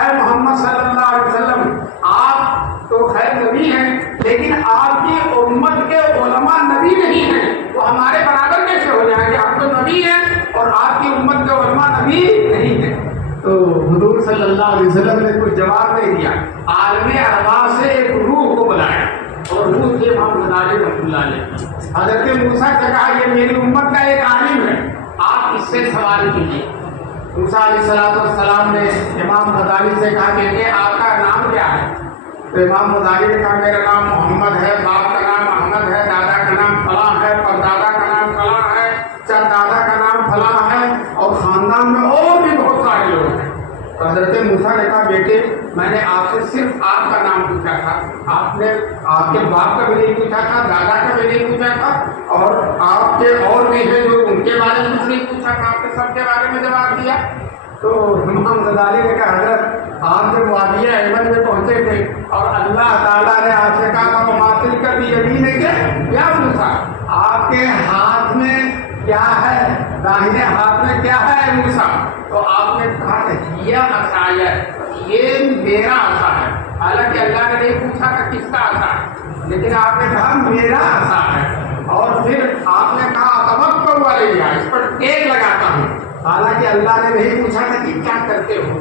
اے محمد صلی اللہ علیہ وسلم، آپ تو خیر نبی ہیں لیکن آپ کی امت کے علماء نبی نہیں ہیں، وہ ہمارے برابر کیسے ہو جائیں گے؟ آپ تو نبی ہیں اور آپ کی امت کے علماء نبی نہیں ہیں. تو حضور صلی اللہ علیہ وسلم نے کوئی جواب نہیں دیا. عالم ارباب سے ایک روح کو بلایا اور روح کے امام غزالی رحمۃ اللہ علیہ حضرت موسیٰ سے کہا یہ میری امت کا ایک عالم ہے، آپ اس سے سوال کیجیے. موسیٰ علیہ السلام نے امام غزالی سے کہا کہ آپ کا نام کیا ہے؟ تو امام غزالی نے کہا میرا نام محمد ہے، باپ کا نام احمد ہے، دادا کا نام فلاں ہے، پردادا کا نام فلاں ہے، چردادا کا نام فلاں ہے، اور خاندان میں اور بھی بہت سارے لوگ ہیں. تو حضرت موسیٰ نے کہا بیٹے میں نے آپ سے صرف آپ کا نام پوچھا تھا، آپ نے آپ کے باپ کا بھی نہیں پوچھا تھا، دادا کا بھی نہیں پوچھا تھا، اور آپ کے اور بھی ہیں جو ان کے بارے میں کچھ نہیں پوچھا تھا، آپ نے سب کے بارے میں جواب دیا. تو امام غزالی نے کہا حضرت آپ جب وادی احمد میں پہنچے تھے اور اللہ تعالیٰ نے آپ سے کہا تھا مماثل کر دی یمین ہے کیا موسیٰ، آپ کے ہاتھ میں کیا ہے، داہنے ہاتھ میں کیا ہے موسیٰ؟ تو آپ نے کہا یہ عصا، یہ میرا عصا ہے. حالانکہ اللہ نے نہیں پوچھا کہ کس کا عصا ہے، لیکن آپ نے کہا میرا عصا ہے. اور پھر آپ نے کہا توکل علیہ، اس پر ٹیک لگاتا ہوں. حالانکہ اللہ نے نہیں پوچھا تھا کہ کیا کرتے ہو.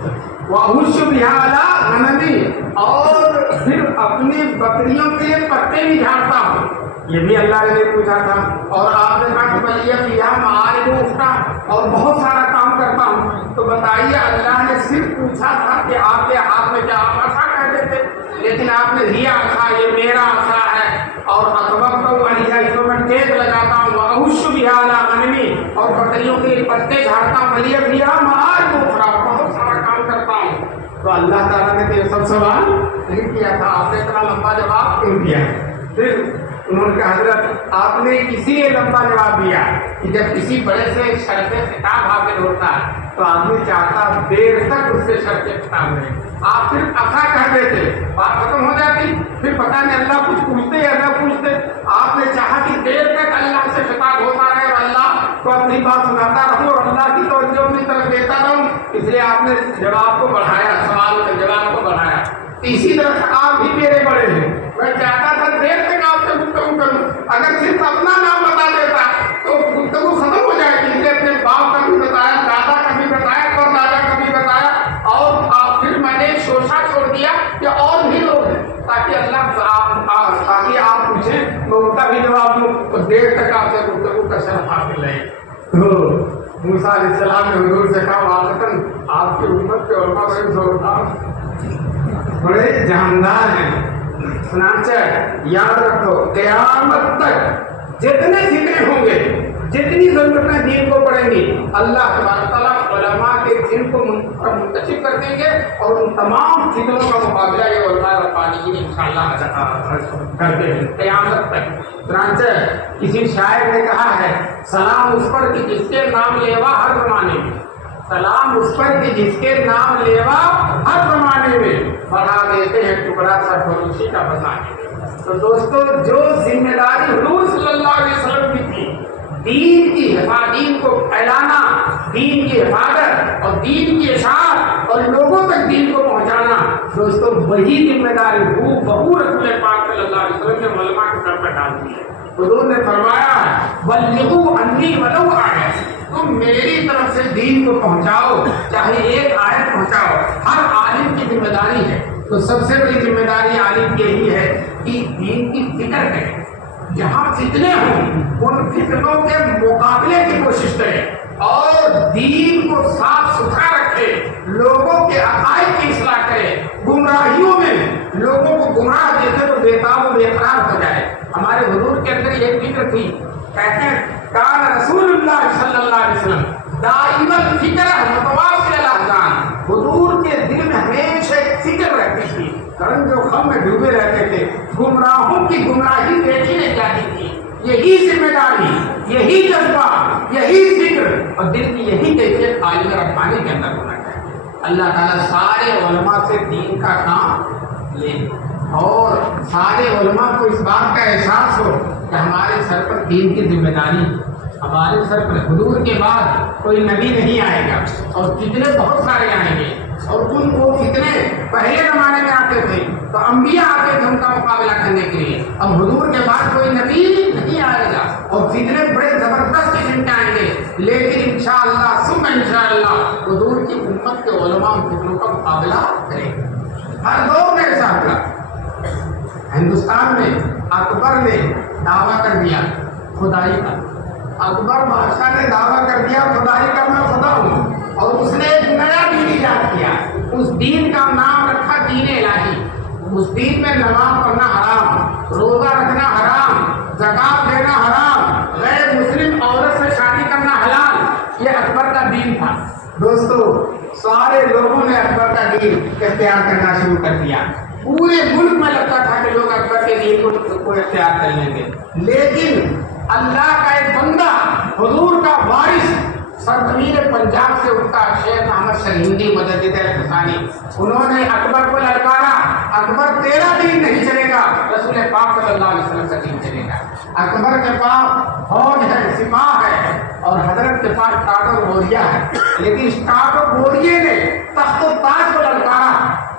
وَأَحُشُّ بِهَا عَلَىٰ غَنَمِي، اور پھر اپنی بکریوں کے پتے بھی جھاڑتا ہوں، یہ بھی اللہ نے نہیں پوچھا تھا. اور آپ نے کہا کہ بھیا معارف اٹھتا اور بہت سارا کام کرتا ہوں. تو بتائیے اللہ نے صرف پوچھا تھا کہ آپ کے ہاتھ میں کیا، آپ عصا کہتے تھے، لیکن آپ نے دیا عصا، یہ میرا عصا ہے. اور اتوکل علیہ، اس میں ٹیک لگاتا ہوں. وَأَحُشُّ بِهَا عَلَىٰ غَنَمِي، اور بکریوں کے پتے جھاڑتا ہوں. بھیا معارف اٹھتا، بہت سارا کام کرتا ہوں. تو اللہ تعالیٰ نے یہ سب سوال نہیں کیا تھا، آپ نے اتنا لمبا جواب کیوں دیا؟ پھر انہوں نے کہا حضرت آپ نے اسی لیے لمبا جواب دیا کہ جب کسی بڑے سے شرط خطاب حاصل ہوتا ہے تو آدمی چاہتا دیر تک اس سے شرط خطاب رہے. آپ صرف عصا کہہ دیتے، بات ختم ہو جاتی، پھر پتہ نہیں اللہ کچھ پوچھتے یا نہ پوچھتے. آپ نے چاہا کہ دیر تک اللہ سے خطاب ہوتا رہے اور اللہ کو اپنی بات سناتا رہوں اور اللہ کی توجہ اپنی طرف دیتا رہوں، اس لیے آپ نے جواب کو بڑھایا، سوال کا جواب کو بڑھایا. اسی طرح سے آپ بھی میرے بڑے ہیں، میں چاہتا تھا دیر تک آپ سے گفتگو کروں. اگر صرف اپنا نام بتا دیتا تو گفتگو ختم ہو جائے گی. اس لیے اپنے باپ کا بھی بتایا، دادا کا بھی بتایا، اور دادا کا بھی بتایا، اور پھر میں نے شوشا چھوڑ دیا کہ اور بھی لوگ ہیں تاکہ تاکہ آپ پوچھیں میں ان کا بھی جواب دوں تو دیر تک آپ سے گفتگو کا شرف حاصل رہے. تو موسیٰ علیہ السلام نے حضور سے کہا واقعتاً آپ کی امت کے علماء بڑے زوردار، بڑے جاندار ہیں. سنانچہ یاد رکھو قیامت تک جتنے ہوں گے، جتنی ضرورتیں دین کو پڑیں گی، اللہ تبارک تعالیٰ علماء کے دین کو منتشر کر دیں گے اور ان تمام فتنوں کا مقابلہ یہ علماء ربانیین انشاءاللہ کرتے ہیں قیامت تک. چنانچہ کسی شاعر نے کہا ہے سلام اس پر کہ جس کے نام لیوا ہر زمانے میں، سلام اس پر کہ جس کے نام لیوا ہر زمانے میں، بڑھا دیتے ہیں ٹکڑا سا فروشی کا بتانے. تو دوستو جو ذمہ داری حضور صلی اللہ علیہ وسلم کی تھی دین کی دین کو پھیلانا، دین کی حفاظت اور دین کی اشاعت اور لوگوں تک دین کو پہنچانا، دوستوں وہی ذمہ داری بہو رسول پاک صلی اللہ علیہ وسلم نے علماء کے سر پر ڈال دی ہے۔ حضور نے فرمایا بلغوا عنی ولو آیہ، تم میری طرف سے دین کو پہنچاؤ، چاہے ایک آیت پہنچاؤ۔ ہر عالم کی ذمہ داری ہے، تو سب سے بڑی ذمہ داری عالم کی یہی ہے کہ دین کی فکر کرے، جہاں فتنے ہوں ان فتنوں کے مقابلے کی کوشش کرے اور دین کو صاف ستھرا رکھے، لوگوں کے عقائد کی اصلاح کرے، گمراہیوں میں لوگوں کو گمراہ دیکھے تو بےتاب و بے قرار ہو جائے۔ ہمارے حضور کے اندر یہ فکر تھی، کہتے ہیں کان رسول اللہ صلی اللہ علیہ وسلم دائما الفکر متواصل الاحزان، حضور کے دل میں ہمیشہ ایک فکر رہتی تھی، رنج و غم میں ڈوبے رہتے تھے، گمراہوں کی گمراہی دیکھی نہیں جاتی تھی۔ یہی ذمہ داری، یہی جذبہ، یہی فکر اور دل کی یہی کیفیت عالم ربانی کے اندر ہونا چاہیے۔ اللہ تعالیٰ سارے علماء سے دین کا کام لے اور سارے علماء کو اس بات کا احساس ہو کہ ہمارے سر پر دین کی ذمہ داری، ہمارے سر پر حضور کے بعد کوئی نبی نہیں آئے گا اور فتنے بہت سارے آئیں گے، اور ان وہ فتنے پہلے زمانے میں آتے تھے تو انبیاء آتے تھے ان کا مقابلہ کرنے کے لیے، اب حضور کے بعد کوئی نبی نہیں آئے گا اور فتنے بڑے زبردست قسم کے آئیں گے، لیکن انشاءاللہ ثم انشاءاللہ حضور کی امت کے علماء ان فتنوں کا مقابلہ کریں گے۔ ہر دور میں ایسا ہوا، ہندوستان میں اکبر نے دعویٰ کر دیا خدائی کا، اکبر بادشاہ نے دعویٰ کر دیا خدائی کا میں خدا ہوں، اور اس نے ایک نیا دین ایجاد کیا، اس دین کا نام رکھا دین الہی۔ اس دین میں نماز پڑھنا حرام، روزہ رکھنا حرام، زکات دینا حرام، غیر مسلم عورت سے شادی کرنا حلال، یہ اکبر کا دین تھا۔ دوستو سارے لوگوں نے اکبر کا دین اختیار کرنا شروع کر دیا، پورے ملک میں لگتا تھا کہ لوگ اکبر کے دین کو اختیار کر لیں گے، لیکن اللہ کا ایک بندہ حضور کا وارث سرزمین پنجاب سے اٹھتا شیخ احمد شرہندی مجدد ثانی، انہوں نے اکبر کو للکارا، اکبر تیرا دین نہیں چلے گا، رسول پاک صلی اللہ علیہ وسلم کا دین چلے گا۔ اکبر کے پاس فوج ہے، سپاہ ہے، اور حضرت کے پاس ٹاٹو بوریا ہے، لیکن ٹاٹو بوریے نے تخت و تاج کو للکارا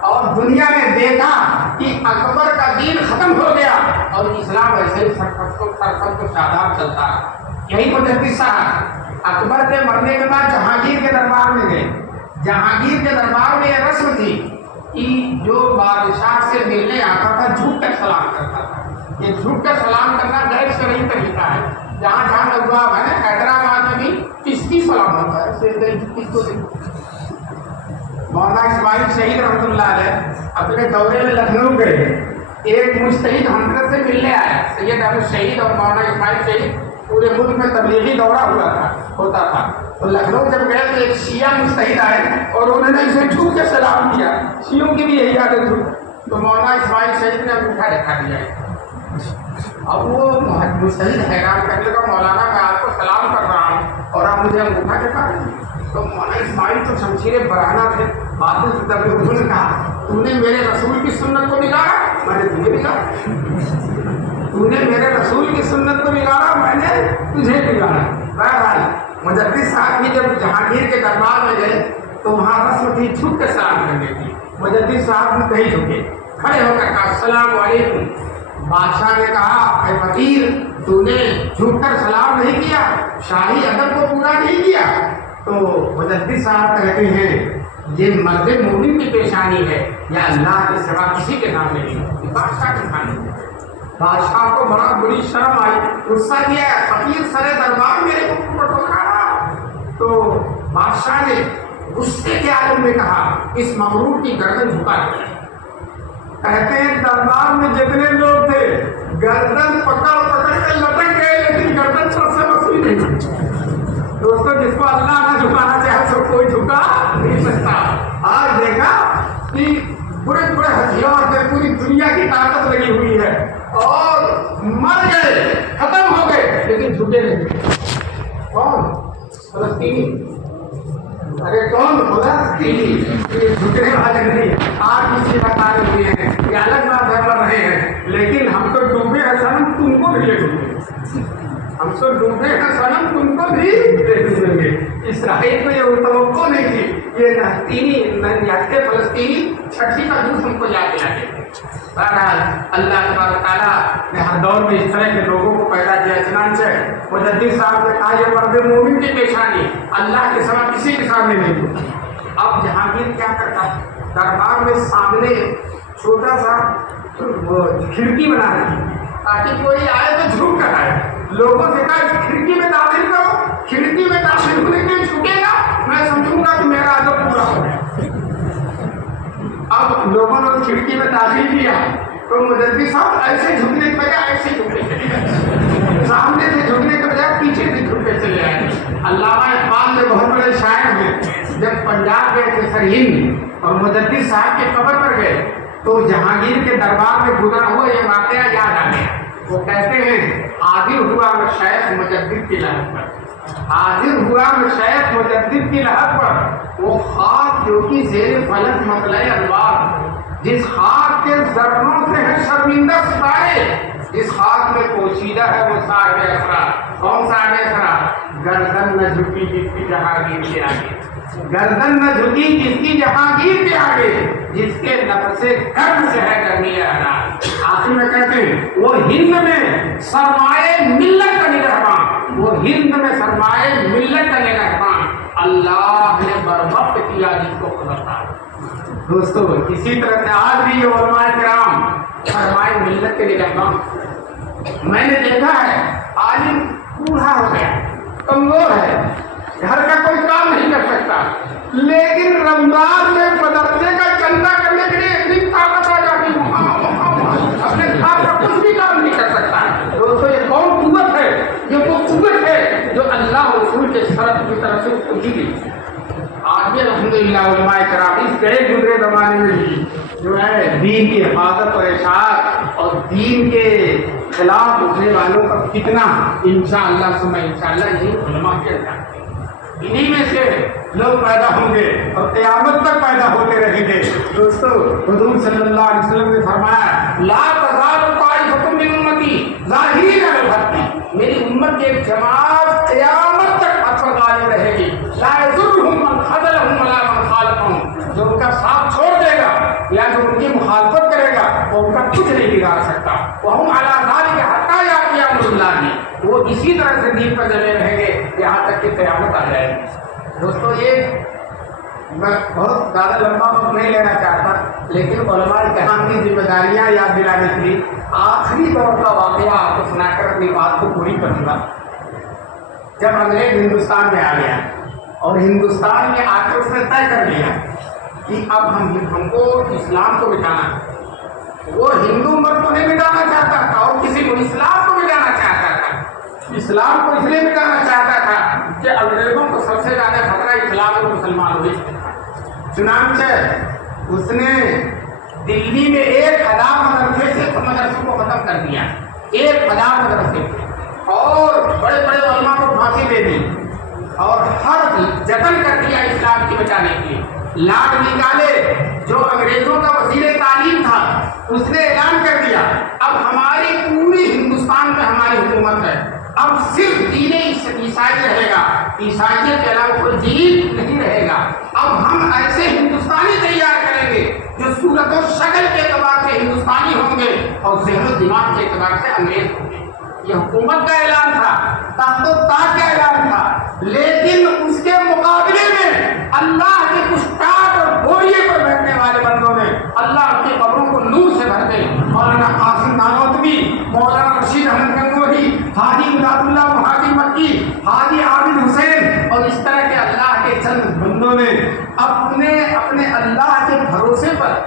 اور دنیا نے دیکھا کہ اکبر کا دین ختم ہو گیا اور اسلام ایسے ہی سرفت کو شاداب چلتا ہے۔ یہی مجدد صاحب اکبر کے مرنے کے بعد جہانگیر کے دربار میں گئے، جہانگیر کے دربار میں یہ رسم تھی کہ جو بادشاہ سے ملنے آتا تھا جھوٹ کر سلام کرتا تھا۔ یہ جھوٹ کر سلام کرنا غیر شرعی طریقہ ہے، جہاں جہاں لوگ ہے حیدرآباد میں بھی کس سلام ہوتا ہے۔ مولانا اسماعیل شہید رحمۃ اللہ علیہ اپنے دورے میں لکھنؤ گئے، ایک مجتہد حضرت سے ملنے آیا، سید احمد شہید اور مولانا اسماعیل شہید، پورے ملک میں تبلیغی دورہ ہوتا تھا، تو لکھنؤ جب گئے تو ایک شیعہ مجتہد آئے اور انہوں نے اسے جھوٹ کے سلام کیا، شیعوں کی بھی یہی عادت تھی، تو مولانا اسماعیل شہید نے انگوٹھا دکھا دیا۔ اب وہ مجتہد حیران کرنے کا، مولانا میں آپ کو سلام کر رہا ہوں اور آپ مجھے انگوٹھا دکھا رہے ہیں، تو مولانا اسماعیل تو شمشیر برہنہ تھے، بعد میں حضور نے کہا تو نے میرے رسول کی سنت کو بگاڑا، میں نے تجھے بگاڑا، تو نے میرے رسول کی سنت کو بگاڑا، میں نے تجھے بگاڑا۔ بہرحال مجدد صاحب بھی جب جہانگیر کے دربار میں گئے تو وہاں رسم تھی جھک کے سلام کرنے کی، مجدد صاحب نے نہیں جھکے، کھڑے ہو کر کہا السلام علیکم۔ بادشاہ نے کہا اے فقیر تو نے جھک کر سلام نہیں کیا، شاہی ادب کو پورا نہیں کیا۔ تو مجدد صاحب کہتے ہیں یہ مرد مومن کی پیشانی ہے یا اللہ کے سوا کسی کے سامنے نہیں، بادشاہ کے سامنے۔ بادشاہ کو بڑا بڑی شرم آئی، غصہ کیا، فقیر سرے دربار میرے کو ٹوکا رہا۔ تو بادشاہ نے غصے کے عالم میں کہا اس مغرور کی گردن جھکا دیا۔ کہتے ہیں دربار میں جتنے لوگ تھے گردن پکڑ کے لٹک گئے، لیکن گردن سب سے وسیع نہیں۔ دوستوں جس کو اللہ نہ جھکانا چاہے تو کوئی جھکا نہیں سکتا۔ آج دیکھا کہ بڑے بڑے ہتھیار سے پوری دنیا کی طاقت لگی ہوئی ہے اور مر گئے، ختم ہو گئے، لیکن جھکے نہیں۔ کون؟ فلسطینی۔ ارے کون؟ فلسطینی، یہ جھکنے والے نہیں۔ آج کسی بتانے ہوئے ہیں، یہ الگ بات ہے، مر رہے ہیں، لیکن ہم تو ڈوبے ہیں سنم، تم کو بھی لے ڈوبے، ہم تو ڈوبے ہیں سنم بھی دیں گے. اسرائیل کو یہ توقع نہیں تھی یہ نہتے فلسطینی چھٹی کا دودھ ہم کو لا کے آتے. بہرحال اللہ تبارک تعالیٰ نے ہر دور میں اس طرح کے لوگوں کو پیدا کیا. چنانچہ مجدد صاحب نے کہا یہ مرد مومن کی پیشانی اللہ کے سوا کسی کے سامنے نہیں ہوتی. اب جہانگیر کیا کرتا دربار میں سامنے چھوٹا سا کھڑکی بنا رہی تاکہ کوئی آئے تو جھک کر آئے. لوگوں سے کہا کھڑکی میں داخل کرو. کھڑکی میں داخل ہونے کے جھکے گا میں سمجھوں گا کہ میرا عدد پورا ہو گیا. اب لوگوں نے کھڑکی میں داخل کیا تو مجدد صاحب ایسے جھکنے کے بجائے ایسے جھکنے چلے گئے. سامنے سے جھکنے کے بجائے پیچھے سے جھکنے چلے آئے. علامہ اقبال میں بہت بڑے شاعر ہیں جب پنجاب گئے تھے سرہند اور مجدد صاحب کے قبر پر گئے تو جہانگیر کے دربار میں گزرا ہوا یہ واقعہ یاد آ گیا. وہ کہتے ہیں حاضر ہوا میں شیخ مجدد کی لہر پر. حاضر ہوا میں شیخ مجدد کی لہر پر وہ خاک جو کہ زیر فلک مطلع انوار. جس خاک کے ذروں سے ہے شرمندہ ستارے. جس خاک میں پوشیدہ ہے وہ صاحب اسرار. کون صاحب اسرار؟ گردن نہ جھکی جس کی جہانگیر کے آگے. گردن نہ جھکی جس کی جہانگیر کے آگے. جس کے نفس گرم سے ہے گرمی احرار. آخر میں کہتے ہیں وہ ہند میں سرمایہ ملت کا نگہبان. وہ ہند میں سرمایہ ملت کا نگہبان اللہ نے بربط کیا جس کو خدا. دوستو اسی طرح سے آج بھی یہ علماء کرام سرمایہ ملت کے نگہبان. میں نے دیکھا ہے عالم بوڑھا ہو گیا کمزور ہے گھر کا کوئی کام نہیں کر سکتا لیکن رمضان میں مدرسے کا چندہ کرنے کے لیے اتنی طاقت آ جاتی اپنے گھر کا کچھ بھی کام نہیں کر سکتا. دوستو یہ کون قوت ہے؟ یہ وہ قوت ہے جو اللہ رسول کے شرف کی طرف سے پوچھی گئی. آج بھی الحمدللہ علماء کرام اس گئے گزرے زمانے میں بھی جو ہے دین کی حفاظت اور اشاعت اور دین کے خلاف اٹھنے والوں کا کتنا انشاءاللہ ثم انشاءاللہ یہ علماء کے اندر انہی میں سے لوگ پیدا ہوں گے اور قیامت تک پیدا ہوتے رہیں گے. دوستو حضور صلی اللہ علیہ وسلم نے فرمایا لا تزال طائفۃ من امتی ظاہرین علی الحق. میری امت کی ایک جماعت قیامت تک حق پر غالب رہے گی. لا یضرهم من خذلهم ولا من خالفهم. جو ان کا ساتھ چھوڑ دے گا یا جو ان کی مخالفت کرے گا وہ ان کا کچھ نہیں بگاڑ سکتا. وهم على ذلك حتى يأتي امر الله. وہ اسی طرح سے دین پر جمے رہیں گے یہاں تک کہ قیامت آ جائے گی. دوستو یہ میں بہت زیادہ لمبا وقت نہیں لینا چاہتا لیکن علماء کرام کی ذمہ داریاں یاد دلانے کے لیے آخری دور کا واقعہ آپ کو سنا کر اپنی بات کو پوری کروں گا. جب انگریز ہندوستان میں آ گیا اور ہندوستان میں آ کے اس نے طے کر لیا کہ اب ہم کو اسلام کو مٹانا ہے. وہ ہندو مرد کو نہیں مٹانا چاہتا تھا اور کسی کو اسلام کو مٹانا چاہتا تھا. اسلام کو اس لیے مٹانا چاہتا تھا کہ انگریزوں کو سب سے زیادہ خطرہ اسلام اور مسلمانوں میں. چنانچہ اس نے دلی میں 1000 مدرسوں کو ختم کر دیا. 1000 مدرسے اور بڑے بڑے علماء کو پھانسی دے دی اور ہر جتن کر دیا اسلام کی بچانے کے لیے. لارڈ نکالے جو انگریزوں کا وزیر تعلیم تھا اس نے اعلان کر دیا اب ہماری پوری ہندوستان میں ہماری حکومت ہے. اب صرف دین عیسائی رہے گا. عیسائیت کے علاوہ کوئی دین نہیں رہے گا. اب ہم ایسے ہندوستانی تیار کریں گے جو صورت و شکل کے اعتبار سے ہندوستانی ہوں گے اور ذہن و دماغ کے اعتبار سے انگریز ہوں گے. یہ حکومت کا اعلان تھا تخت و تاج کا اعلان تھا لیکن اس کے مقابلے میں اللہ کے کچھ ٹاٹ اور بوریے پر بیٹھنے والے بندوں نے اللہ کی قبروں کو نور سے بھر دے. مولانا قاسم نانوتوی, مولانا رشید احمد گنگوہی, حاجی مراد اللہ مہاجی مکی, حاجی عابد حسین اور اس طرح کے اللہ کے چند بندوں نے اپنے اللہ کے بھروسے پر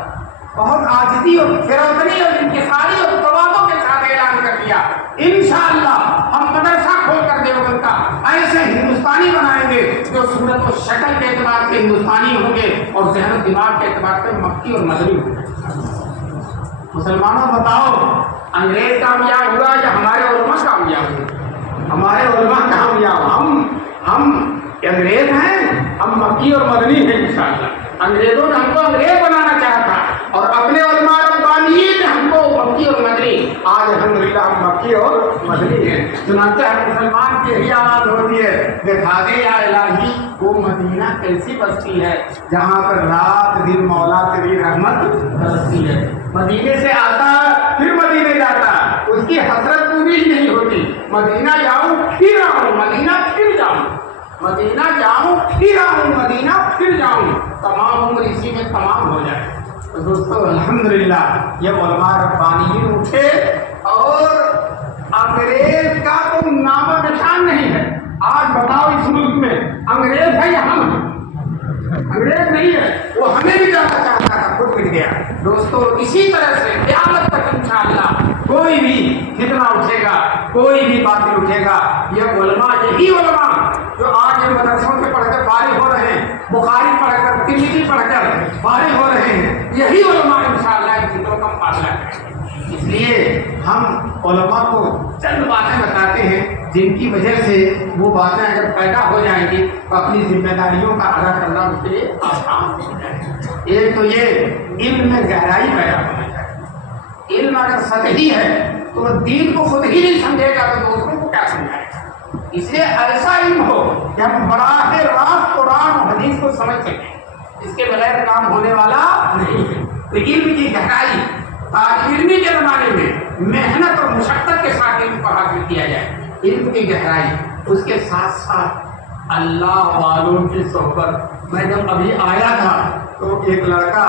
بہت عاجزی اور فروتنی اور انکساری اور تواضع کے ساتھ اعلان کر دیا انشاءاللہ ہم مدرسہ کھول کر دیوبند کا ایسے ہندوستانی بنائیں گے جو صورت و شکل کے اعتبار سے ہندوستانی ہوں گے اور ذہن و دماغ کے اعتبار سے مکی اور مدنی ہوں گے. مسلمانوں بتاؤ انگریز کامیاب ہوا یا ہمارے علماء کامیاب ہوئے؟ ہمارے علماء کامیاب. ہم انگریز ہیں, ہم مکی اور مدنی ہیں انشاءاللہ. انگریزوں نے ہم کو انگریز بنانا چاہا تھا اور اپنے علماء ربانیین نے ہم کو مکی اور مدنی. آج الحمدللہ ہم مکی اور مدنی ہیں. چنانچہ ہر مسلمان کی یہی آواز ہوتی ہے، دکھا دے یا الہی وہ مدینہ کیسی بستی ہے جہاں پر رات دن مولا تیری رحمت برستی ہے۔ مدینے سے آتا پھر مدینے جاتا، اس کی حسرت پوری ہی نہیں ہوتی۔ مدینہ جاؤں پھر آؤں، مدینہ پھر جاؤں، مدینہ جاؤں پھر آؤں، مدینہ پھر جاؤں، تمام عمر اسی میں تمام ہو جائے۔ تو دوستو الحمدللہ یہ علماء ربانیین اٹھے اور انگریز کا تو نام و نشان نہیں ہے۔ آج بتاؤ اس ملک میں انگریز ہے یا ہم ہیں؟ انگریز نہیں ہے، وہ ہمیں بھی جانا چاہتا تھا، خود مٹ گیا۔ دوستو اسی طرح سے قیامت تک انشاءاللہ کوئی بھی فتنہ اٹھے گا، کوئی بھی باطل اٹھے گا، یہ علماء، یہی علماء جو آج مدرسوں سے پڑھ کر فارغ ہو رہے ہیں، بخاری پڑھ کر، ترمذی پڑھ کر فارغ ہو رہے ہیں، یہی علماء انشاءاللہ ان فتنوں کا فاصلہ کریں گے۔ اس لیے ہم علماء کو چند باتیں بتاتے ہیں جن کی وجہ سے وہ باتیں اگر پیدا ہو جائیں گی تو اپنی ذمہ داریوں کا ادا کرنا اس کے لیے آسان ہو جائے گا۔ ایک تو یہ علم میں گہرائی پیدا ہونا چاہیے۔ علم اگر سطحی ہے تو وہ دین کو خود ہی نہیں سمجھے گا تو دوسروں کو کیا سمجھائے گا۔ اس لیے ایسا علم ہو کہ ہم براہ راست قرآن و حدیث کو سمجھ سکیں، اس کے بغیر کام ہونے والا نہیں ہے۔ تو علم کی گہرائی طالب علمی کے زمانے میں محنت اور مشقت کے ساتھ علم کو حاصل کیا جائے، علم کی گہرائی، اس کے ساتھ ساتھ اللہ والوں کی صحبت۔ میں جب ابھی آیا تھا تو ایک لڑکا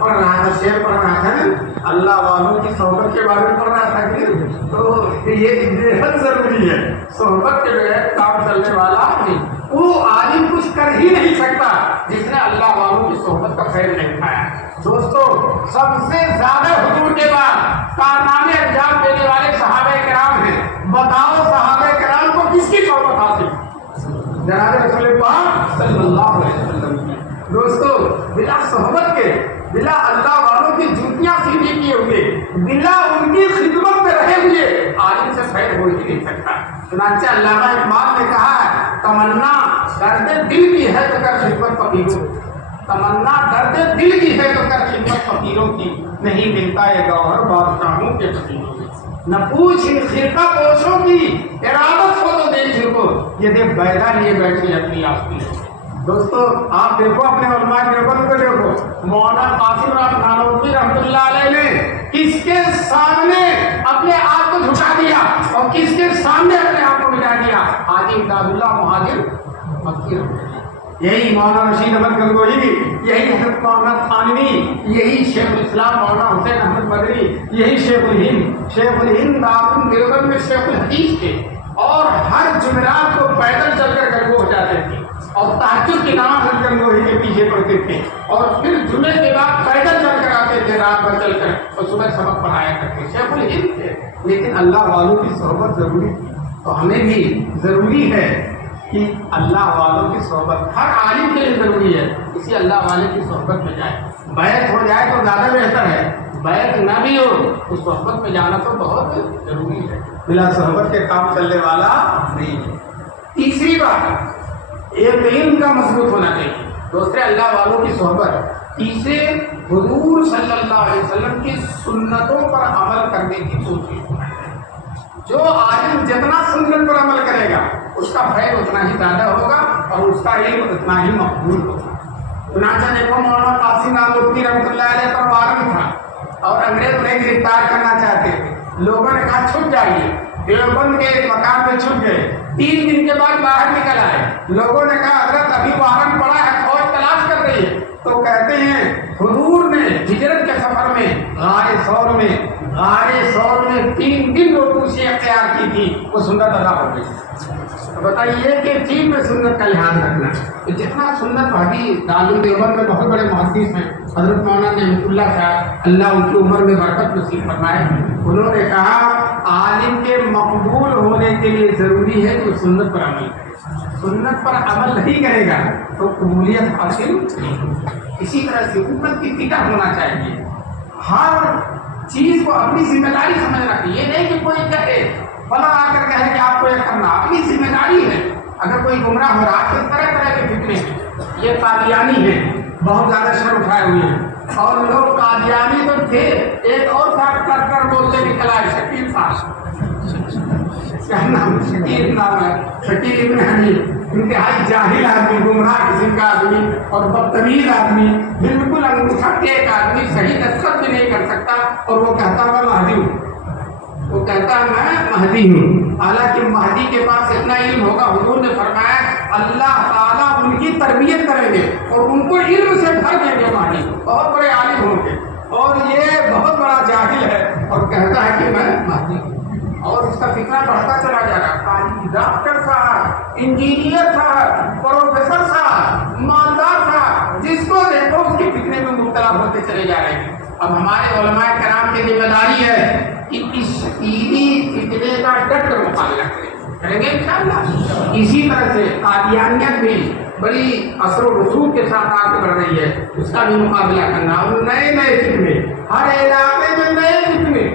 پڑھ رہا تھا، شعر پڑھ رہا تھا، اللہ والوں کی صحبت کے بارے میں پڑھ رہا تھا کہ تو یہ بےحد ضروری ہے، صحبت کے بغیر کام چلنے والا نہیں۔ وہ عالم کچھ کر ہی نہیں سکتا جس نے اللہ والوں کی صحبت کا خیر نہیں اٹھایا۔ دوستو سب سے زیادہ حضور کے بعد کارنامے انجام دینے والے صحابہ کرام ہیں۔ بتاؤ صحابہ کرام کو کس کی صحبت حاصل؟ جناب رسول پاک صلی اللہ علیہ وسلم کی۔ دوستو بلا صحبت کے، بلا اللہ والوں کی جوتیاں سیدھی کیے ہوئے، بلا ان کی خدمت میں رہے ہوئے عالم سے خیر ہو ہی نہیں سکتا۔ چنانچہ علامہ اقبال نے کہا ہے، تمنا درد دل کی ہے تو کر خدمت فقیروں، تمنا درد دل کی ہے تو کر خدمت فقیروں کی، نہیں ملتا یہ گوہر بادشاہوں کے فقیروں کی۔ نہ پوچھ ان خرقہ پوشوں کی ارادت ہو تو دیکھ جن کو، یہ دیکھ بیدا لیے بیٹھے اپنی آستی۔ دوستو آپ دیکھو اپنے علماء دیوبند کو دیکھو، مولانا قاسم رام نانوتوی رحمۃ اللہ علیہ نے کس کے سامنے اپنے آپ کو جھکا دیا اور کس کے سامنے اپنے آپ کو مٹا دیا؟ حاجی امداد اللہ مہاجر مکی، یہی مولانا رشید احمد گنگوہی، یہی حضرت مولانا تھانوی، یہی شیخ الاسلام مولانا حسین احمد بدری، یہی شیخ الہند دارالعلوم دیوبند میں شیخ الحدیث تھے، اور ہر جمعرات کو پیدل چل کر گنگوہ جاتے تھے اور تہجد کی نماز گنگوہی کے پیچھے پڑھتے تھے، اور پھر جمعے کے بعد پیدل چل کر آتے تھے رات بھر چل کر، اور صبح سبق پڑھایا کرتے، شیخ الہند تھے۔ لیکن اللہ والوں کی صحبت ضروری تھی، تو ہمیں بھی ضروری ہے کہ اللہ والوں کی صحبت ہر عالم کے لیے ضروری ہے، اسی اللہ والے کی صحبت میں جائے۔ بیعت ہو جائے تو زیادہ بہتر ہے، بیعت نہ بھی ہو تو صحبت میں جانا تو بہت ضروری ہے، بلا صحبت کے کام چلنے والا نہیں ہے۔ تیسری بات، ایک علم کا مضبوط ہونا چاہیے، دوسرے اللہ والوں کی صحبت، تیسرے حضور صلی اللہ علیہ وسلم کی سنتوں پر عمل کرنے کی کوشش ہونا چاہیے۔ جو عالم جتنا سنت پر عمل کرے گا اس کا فیض اتنا ہی زیادہ ہوگا اور اس کا علم اتنا ہی مقبول ہوگا۔ چنانچہ دیکھو مولانا قاسم نانوتوی رحمۃ اللہ علیہ پر وارنٹ تھا اور انگریز انہیں گرفتار کرنا چاہتے تھے، لوگوں نے کہا چھپ جائیے، دیوبند کے ایک مکان میں چھپ گئے، 3 دن کے بعد باہر نکل آئے، لوگوں نے کہا حضرت ابھی وارنٹ پڑا ہے، فوج تلاش کر رہی ہے، تو کہتے ہیں حضور نے ہجرت کے سفر میں غار ثور میں 3 دن روپوسی اختیار کی تھی، وہ سنت ادا ہو گئی۔ بتائیے کہ چین میں سنت کا لحاظ رکھنا، تو جتنا سنت حدیث دارالعلوم دیوبند میں بہت بڑے محدث ہیں، حضرت مولانا نعمت اللہ صاحب، اللہ ان کی عمر میں برکت نصیب فرمائے، انہوں نے کہا عالم کے مقبول ہونے کے لیے ضروری ہے کہ سنت پر عمل کرے، سنت پر عمل نہیں کرے گا تو قبولیت حاصل نہیں ہوگی۔ اسی طرح سے امت کی فکر ہونا چاہیے، ہر چیز کو اپنی ذمہ داری سمجھنا چاہیے، یہ نہیں کہ کوئی کہے فلاں آ کر کہے کہ آپ کو یہ کرنا، اپنی ذمہ داری ہے۔ اگر کوئی گمراہ ہو رہا ہے، طرح طرح کے فتنے ہیں، یہ قادیانی ہیں، بہت زیادہ شر اٹھائے ہوئے ہیں، اور لوگ قادیانی تو تھے، ایک اور صاحب کر بولتے نکلا ہے، شکیل صاحب کیا نام شکیل نام ہے, شکیل ابن حنیف, انتہائی جاہل آدمی, گمراہ قسم کا آدمی اور بدتمیز آدمی, بالکل انگوٹھا ٹیک آدمی, صحیح دستخط بھی نہیں کر سکتا, اور وہ کہتا میں مہدی ہوں, وہ کہتا میں مہدی ہوں. حالانکہ مہدی کے پاس اتنا علم ہوگا, حضور نے فرمایا اللہ تعالیٰ ان کی تربیت کریں گے اور ان کو علم سے بھر دیں گے. مہدی بہت بڑے عالم ہوں گے, اور یہ بہت بڑا جاہل ہے اور کہتا ہے کہ میں مہدی ہوں. اور اس کا فتنہ بڑھتا چلا جا رہا ہے. ڈاکٹر صاحب, انجینئر صاحب, پروفیسر صاحب, مالدار صاحب, جس کو دیکھو اس کے فتنے میں مبتلا ہوتے چلے جا رہے ہیں. اب ہمارے علماء کرام کی ذمہ داری ہے کہ اس دینی فتنے کا ڈٹ کر مقابلہ کریں گے انشاءاللہ. اسی طرح سے قادیانیت بھی بڑی اثر و رسوخ کے ساتھ آگے بڑھ رہی ہے, اس کا بھی مقابلہ کرنا. اور نئے نئے فتنے, ہر علاقے میں نئے فتنے,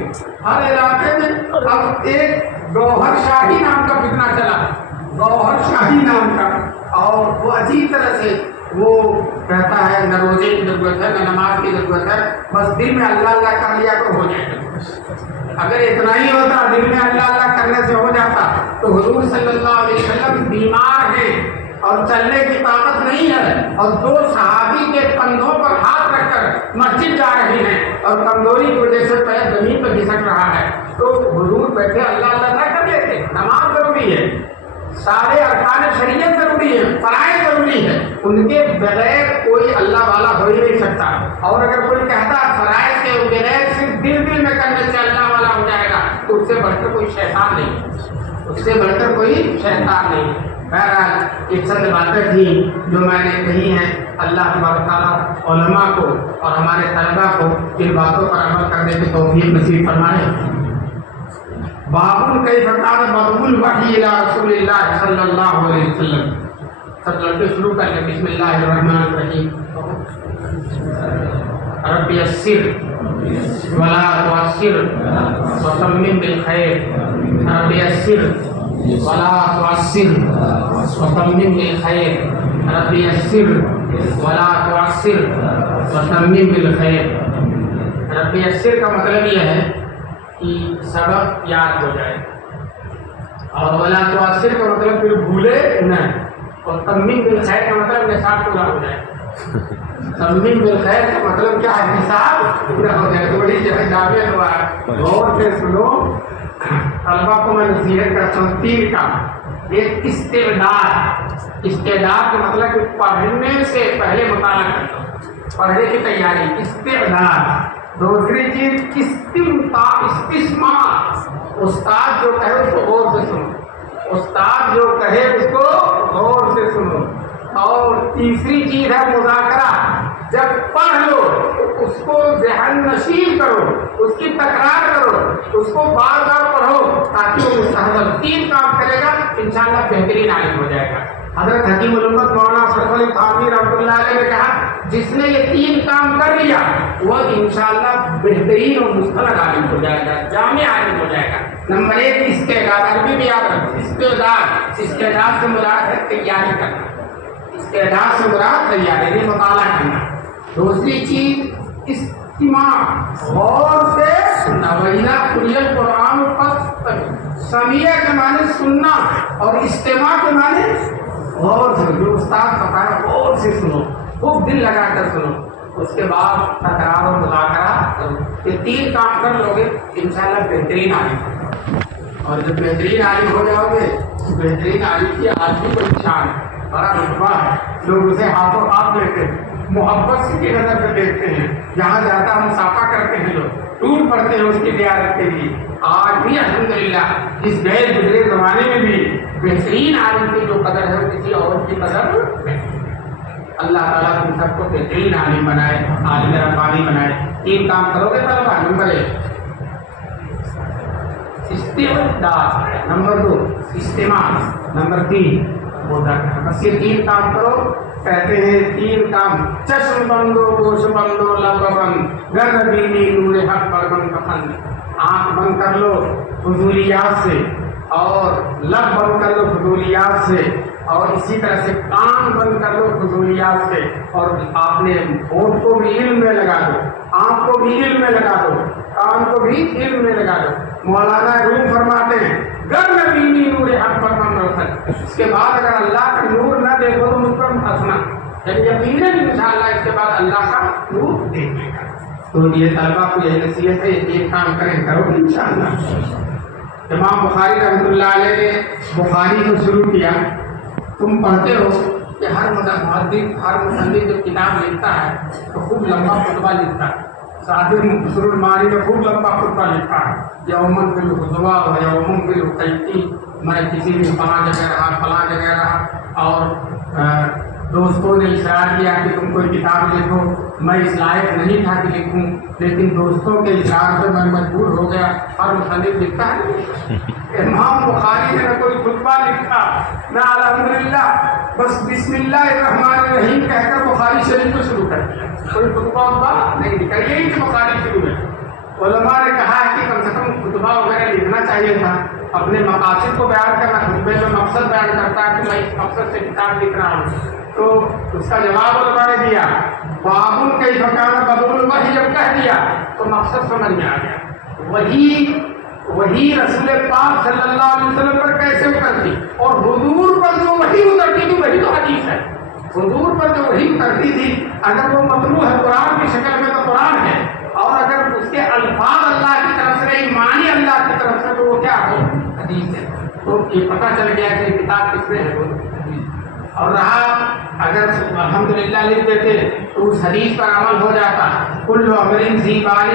ہر علاقے میں. اب ایک گوہر شاہی نام کا فتنہ چلا, گوہر شاہی نام کا, اور وہ عجیب طرح سے وہ کہتا ہے نہ روزے کی ضرورت ہے, نہ نماز کی ضرورت ہے, بس دل میں اللہ اللہ کر لیا تو ہو جائے گا. اگر اتنا ہی ہوتا, دل میں اللہ اللہ کرنے سے ہو جاتا, تو حضور صلی اللہ علیہ وسلم بیمار ہیں اور چلنے کی طاقت نہیں ہے, اور دو صحابی کے کندھوں پر ہاتھ رکھ کر مسجد جا رہے ہیں, اور کمزوری کی وجہ سے پیر زمین پر گھسٹ رہا ہے, تو حضور بیٹھے اللہ اللہ نہ کر لیتے. نماز ضروری ہے, سارے ارکان شریعت ضروری ہے, فرائض ضروری ہے, ان کے بغیر کوئی اللہ والا ہو ہی نہیں سکتا. اور اگر کوئی کہتا فرائض کے بغیر صرف دل میں کرنے سے اللہ والا ہو جائے گا, تو اس سے بڑھ کر کوئی شیطان نہیں, اس سے بڑھ کر کوئی شیطان نہیں. بہرحال یہ چند باتیں تھیں جو میں نے کہی ہیں. اللہ تبارک تعالیٰ علماء کو اور ہمارے طلباء کو ان باتوں پر عمل کرنے کی توفیق نصیب فرمائے. باب کیف کان بدء الوحی الی رسول اللہ صلی اللہ علیہ وسلم. سب لڑکے شروع کر لیں. بسم اللہ الرحمن الرحیم. رب یسر ولا تعسر وتمم بالخیر. رب یسر ولا تعسر وتمم بالخیر. رب یسر ولا تعسر وتمم بالخیر. رب یسر کا مطلب یہ ہے کہ سبق یاد ہو جائے, اور ولا تعسر کا مطلب پھر بھولے نہیں, اور تمیم بالخیر کا مطلب نصاب پورا ہو جائے. تمیم بالخیر کا مطلب کیا ہے؟ نصاب پورا ہو جائے. بڑی جامع دعا ہے, غور سے سنو. طلبا کو میں نصیحت کرتا ہوں 3 کام. ایک استعداد. استعداد کا مطلب کہ پڑھنے سے پہلے مطالعہ کرتا ہوں, پڑھنے کی تیاری, استعداد. دوسری چیز استماع. استاد جو کہے اس کو غور سے سنو, استاد جو کہے اس کو غور سے سنو. اور تیسری چیز ہے مذاکرہ. جب پڑھ لو تو اس کو ذہن نشین کرو, اس کی تکرار کرو, اس کو بار بار پڑھو تاکہ وہ مستحضر. 3 کام کرے گا انشاءاللہ بہترین عالم ہو جائے گا. حضرت حکیم الامت مولانا اشرف علی تھانوی رحمۃ اللہ علیہ نے کہا جس نے یہ 3 کام کر لیا وہ انشاءاللہ بہترین اور مستند عالم ہو جائے گا, جامع عالم ہو جائے گا. نمبر 1 استعداد. عربی میں یاد رکھو استعداد. استعداد سے مراد ہے تیاری کرنا. استعداد سے مراد تیاری نہیں, مطالعہ کرنا. دوسری چیز استماع, غور سے سننا. وَإِذَا قُرِئَ الْقُرْآنُ سمیع کے معنی سننا, اور استماع کے معنی غور سے. جو استاد بتایا غور سے سنو, خوب دل لگا کر سنو. اس کے بعد تکرار اور مذاکرہ کرو. یہ 3 کام کر لو گے انشاءاللہ بہترین عالم. اور جب بہترین عالم ہو جاؤ گے, بہترین عالم کی آج بھی کوئی شان ہے, بڑا رتبہ ہے. لوگ اسے ہاتھوں ہاتھ لیتے ہیں, محبت سے کی نظر سے دیکھتے ہیں. جہاں جاتا ہے مسافہ کرتے ہیں لوگ, ٹور پڑتے ہیں اس کی زیارت کے لیے. آج بھی الحمدللہ اس گئے گزرے زمانے میں بھی بہترین عالم کی جو قدر ہے کسی اور کی قدر نہیں. اللہ تعالیٰ تم سب کو بہترین عالم بنائے, عالم ربانی بنائے. 3 کام کرو گے طلبا. نمبر 1 استعداد, نمبر 2 استماع, نمبر 3 مذاکرہ. بس یہ 3 کام کرو. کہتے ہیں 3 کام چشم بندو گوش بندو لب بند گر بینی نور حق پر بند کفن. آنکھ بند کر لو فضولیات سے, اور لب بند کر لو فضولیات سے, اور اسی طرح سے کان بند کر لو فضولیات سے. اور آپ نے ہونٹ کو بھی علم میں لگا دو, آنکھ کو بھی علم میں لگا دو, کان کو بھی علم میں لگا دو. مولانا روم فرماتے ہیں گر نبینی نور حق پر من رسل، اس کے بعد اگر اللہ کا نور نہ دیکھو تو مجھ پر ہنسنا، یعنی یقیناً انشاءاللہ اس کے بعد اللہ کا نور دیکھے گا۔ تو یہ طلبہ کو یہ نصیحت ہے، ایک کام کریں، کرو انشاءاللہ۔ امام بخاری رحمۃ اللہ علیہ نے بخاری کو شروع کیا۔ تم پڑھتے ہو کہ ہر محدث، ہر مصنف جو کتاب لکھتا ہے تو خوب لمبا خطبہ لکھتا ہے۔ صادق مختصر المعانی میں خوب لمبا خطبہ لکھا ہے، یومن بالخطبہ و یومن بالقیتی، میں کسی بھی فلاں جگہ رہا، فلاں جگہ رہا، اور دوستوں نے اشارہ کیا کہ تم کوئی کتاب لکھو، میں اس لائق نہیں تھا کہ لکھوں، لیکن دوستوں کے اشارے سے میں مجبور ہو گیا۔ ہر مصنف لکھتا ہے، امام بخاری نے نہ کوئی خطبہ لکھا نہ الحمدللہ، بس بسم اللہ الرحمن الرحیم کہہ کر بخاری شریف کو شروع کر دیا، کوئی خطبہ نہیں لکھا، یہی کہ بخاری شروع ہے۔ علماء نے کہا ہے کہ کم سے کم خطبہ وغیرہ لکھنا چاہیے تھا، اپنے مقاصد کو بیان کرنا، خطبے میں مقصد بیان کرتا ہے کہ میں اس مقصد سے کتاب لکھ رہا ہوں۔ تو اس کا جواب علماء نے دیا، بابن کیف کان قبول الوحی، جب کہہ دیا تو مقصد سمجھ میں آ گیا۔ وہی رسول پاک صلی اللہ علیہ وسلم پر کیسے اترتی، اور حضور پر جو وحی اترتی تھی وہی تو حدیث ہے۔ حضور پر جو وحی اترتی تھی اگر وہ مطلوع ہے قرآن کی شکل میں تو قرآن ہے، اور اگر اس کے الفاظ اللہ کی طرف سے نہیں، معنی اللہ کی طرف سے، تو وہ کیا ہو؟ حدیث ہے۔ تو یہ پتہ چل گیا کہ کتاب کس میں ہے، وہ حدیث۔ اور رہا اگر الحمدللہ لکھ دیتے تو اس حدیث پر عمل ہو جاتا، کل امر ذی بال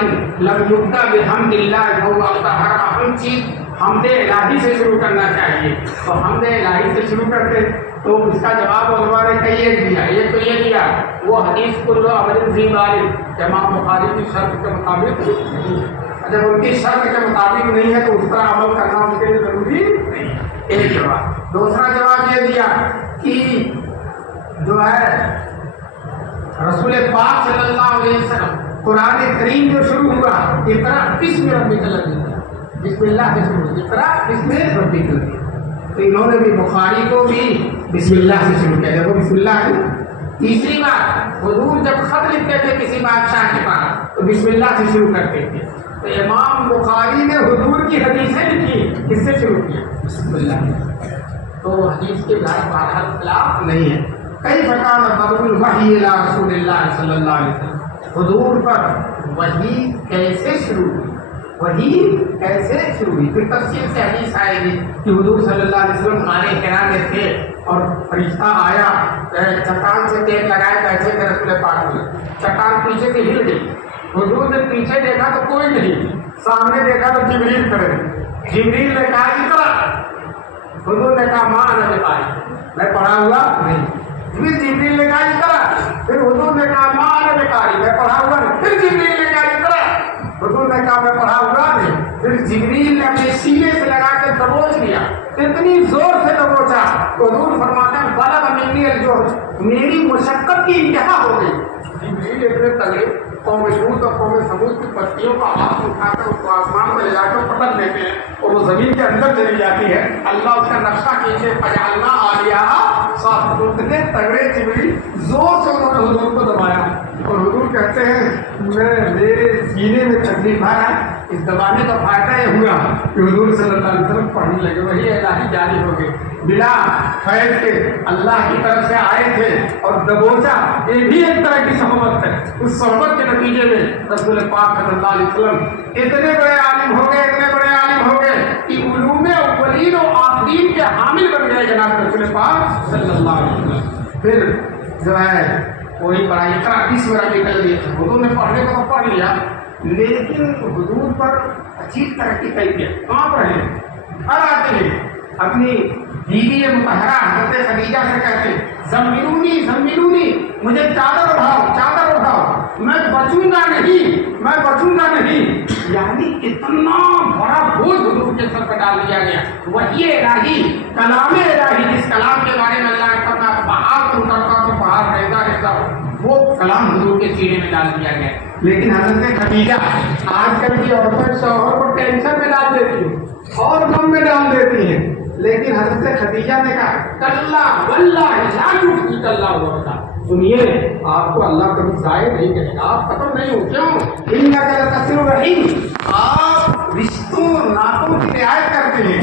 لم یبدا بحمد اللہ، ہر اہم چیز حمد الہی سے شروع کرنا چاہیے، تو حمد الہی سے شروع کرتے۔ تو اس کا جواب علماء نے کئی ایک دیا، ایک تو یہ دیا وہ حدیث کل امر ذی بال امام بخاری کی شرط کے مطابق نہیں ہے، جب ان کی شرط کے مطابق نہیں ہے تو اس پر عمل کرنا اس کے لیے ضروری نہیں ہے، ایک جواب۔ دوسرا جواب یہ دیا کہ جو ہے رسول پاک صلی اللہ علیہ وسلم قرآن کریم جو شروع ہوا اقرا بسم ربک الذی، بسم اللہ سے شروع، اقرا بسم ربک الذی، تو انہوں نے بھی بخاری کو بھی بسم اللہ سے شروع کیا، دیکھو بسم اللہ ہے۔ تیسری بات، حضور جب خط لکھتے تھے کسی بادشاہ کے پاس تو بسم اللہ سے شروع کرتے تھے، تو امام بخاری نے حضور کی حدیثیں لکھی، کس سے شروع کیا؟ بسم اللہ۔ تو حدیث کے بہرحال خلاف نہیں ہے۔ کئی فکان قبول الوحی الی رسول اللہ صلی اللہ علیہ وسلم، حضور پر وحی کیسے شروع ہوئی، وحی کیسے شروع ہوئی، پھر تفصیل سے حدیث آئے گی کہ حضور صلی اللہ علیہ وسلم غار حرا میں تھے اور فرشتہ آیا، چٹان سے تیل لگائے بیٹھے تھے رسول پاک میں، چٹان پیچھے سے ہل گئی، حضور نے پیچھے دیکھا تو کوئی نہیں، سامنے دیکھا تو جبریل کھڑے، جبریل نے کہا اقرا، حضور نے کہا ماں انا بقاری، میں پڑھا ہوا نہیں، پھر جبریل نے کہا اقرا، پھر حضور نے کہا ماں انا بقاری، میں پڑھا ہوا نہیں، پھر جبریل نے کہا اقرا، حضور نے کہا میں پڑھا ہوا نہیں، پھر جبریل نے اپنے سینے سے لگا کے دبوچ لیا، اتنی زور سے دبوچا تو حضور فرماتے ہیں بلغ منی الجہد، میری مشقت کی انتہا ہو گئی۔ جبریل اتنے تگڑے، قوم لوط اور قوم ثمود کی بستیوں کا ہاتھ اٹھا کر اس کو آسمان میں لے جا کر پٹک دیتے ہیں اور وہ زمین کے اندر چلی جاتی ہے، اللہ اس کا نقشہ کھینچے فجعلنا عالیہا سافلین، اتنے تگڑے جبریل زور سے انہوں نے حضور کو دبایا، اور حضور کہتے ہیں میرے سینے میں تکلیف آیا، اس دبانے کا فائدہ یہ ہوا کہ حضور صلی اللہ علیہ وسلم پڑھنے لگے، وہی الہی جاری ہو گئے، بلا فیض کے اللہ کی طرف سے آئے تھے اور دبوچا، یہ بھی ایک طرح کی صحبت ہے، اس صحبت کے نتیجے میں رسول پاک صلی اللہ علیہ وسلم اتنے بڑے عالم ہو گئے، اتنے بڑے عالم ہو گئے کہ علوم اولین و آخرین کے حامل بن گئے جناب رسول پاک صلی اللہ علیہ وسلم۔ پھر جو ہے وہی پڑھائی اقرا بسم ربک الذی، حضور نے پڑھنے کو تو پڑھ لیا، لیکن حضور پر عجیب طرح کی کیفیت، کہاں پڑھے؟ گھر آتے ہیں اپنی بیوی مطہرہ حضرت خدیجہ سے کہتے زملونی زملونی، مجھے چادر اڑاؤ چادر اڑاؤ، میں بچوں گا نہیں، میں بچوں گا نہیں، یعنی اتنا بڑا بوجھ حضور کے سر پر ڈال دیا گیا۔ وحی الہی، کلام الہی، جس کلام کے بارے میں اللہ نے فرمایا پہاڑ پر اترتا تو پہاڑ رہتا رہتا، وہ کلام حضور کے سینے میں ڈال دیا گیا۔ لیکن حضرت خدیجہ آج کل کی عورتیں شوہر کو ٹینشن میں ڈال دیتی ہیں اور غم میں ڈال دیتی ہیں، لیکن حضرت خدیجہ نے کہا کلا واللہ لا یخزیک اللہ وعدہ، سنیے آپ کو اللہ کبھی ضائع نہیں کرے گا، آپ ختم نہیں ہو، کیوں؟ انک لتصل الرحیم، آپ رشتوں ناطوں کی رعایت کرتے ہیں،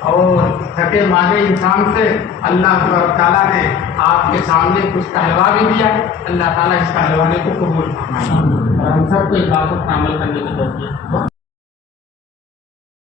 اور تھکے مارے انسان سے اللہ تعالیٰ نے آپ کے سامنے کچھ کہلوا بھی دیا. اللہ تعالیٰ اس کہلوانے کو قبول فرمائے اور ہم سب کو اس بات پر عمل کرنے کی توفیق.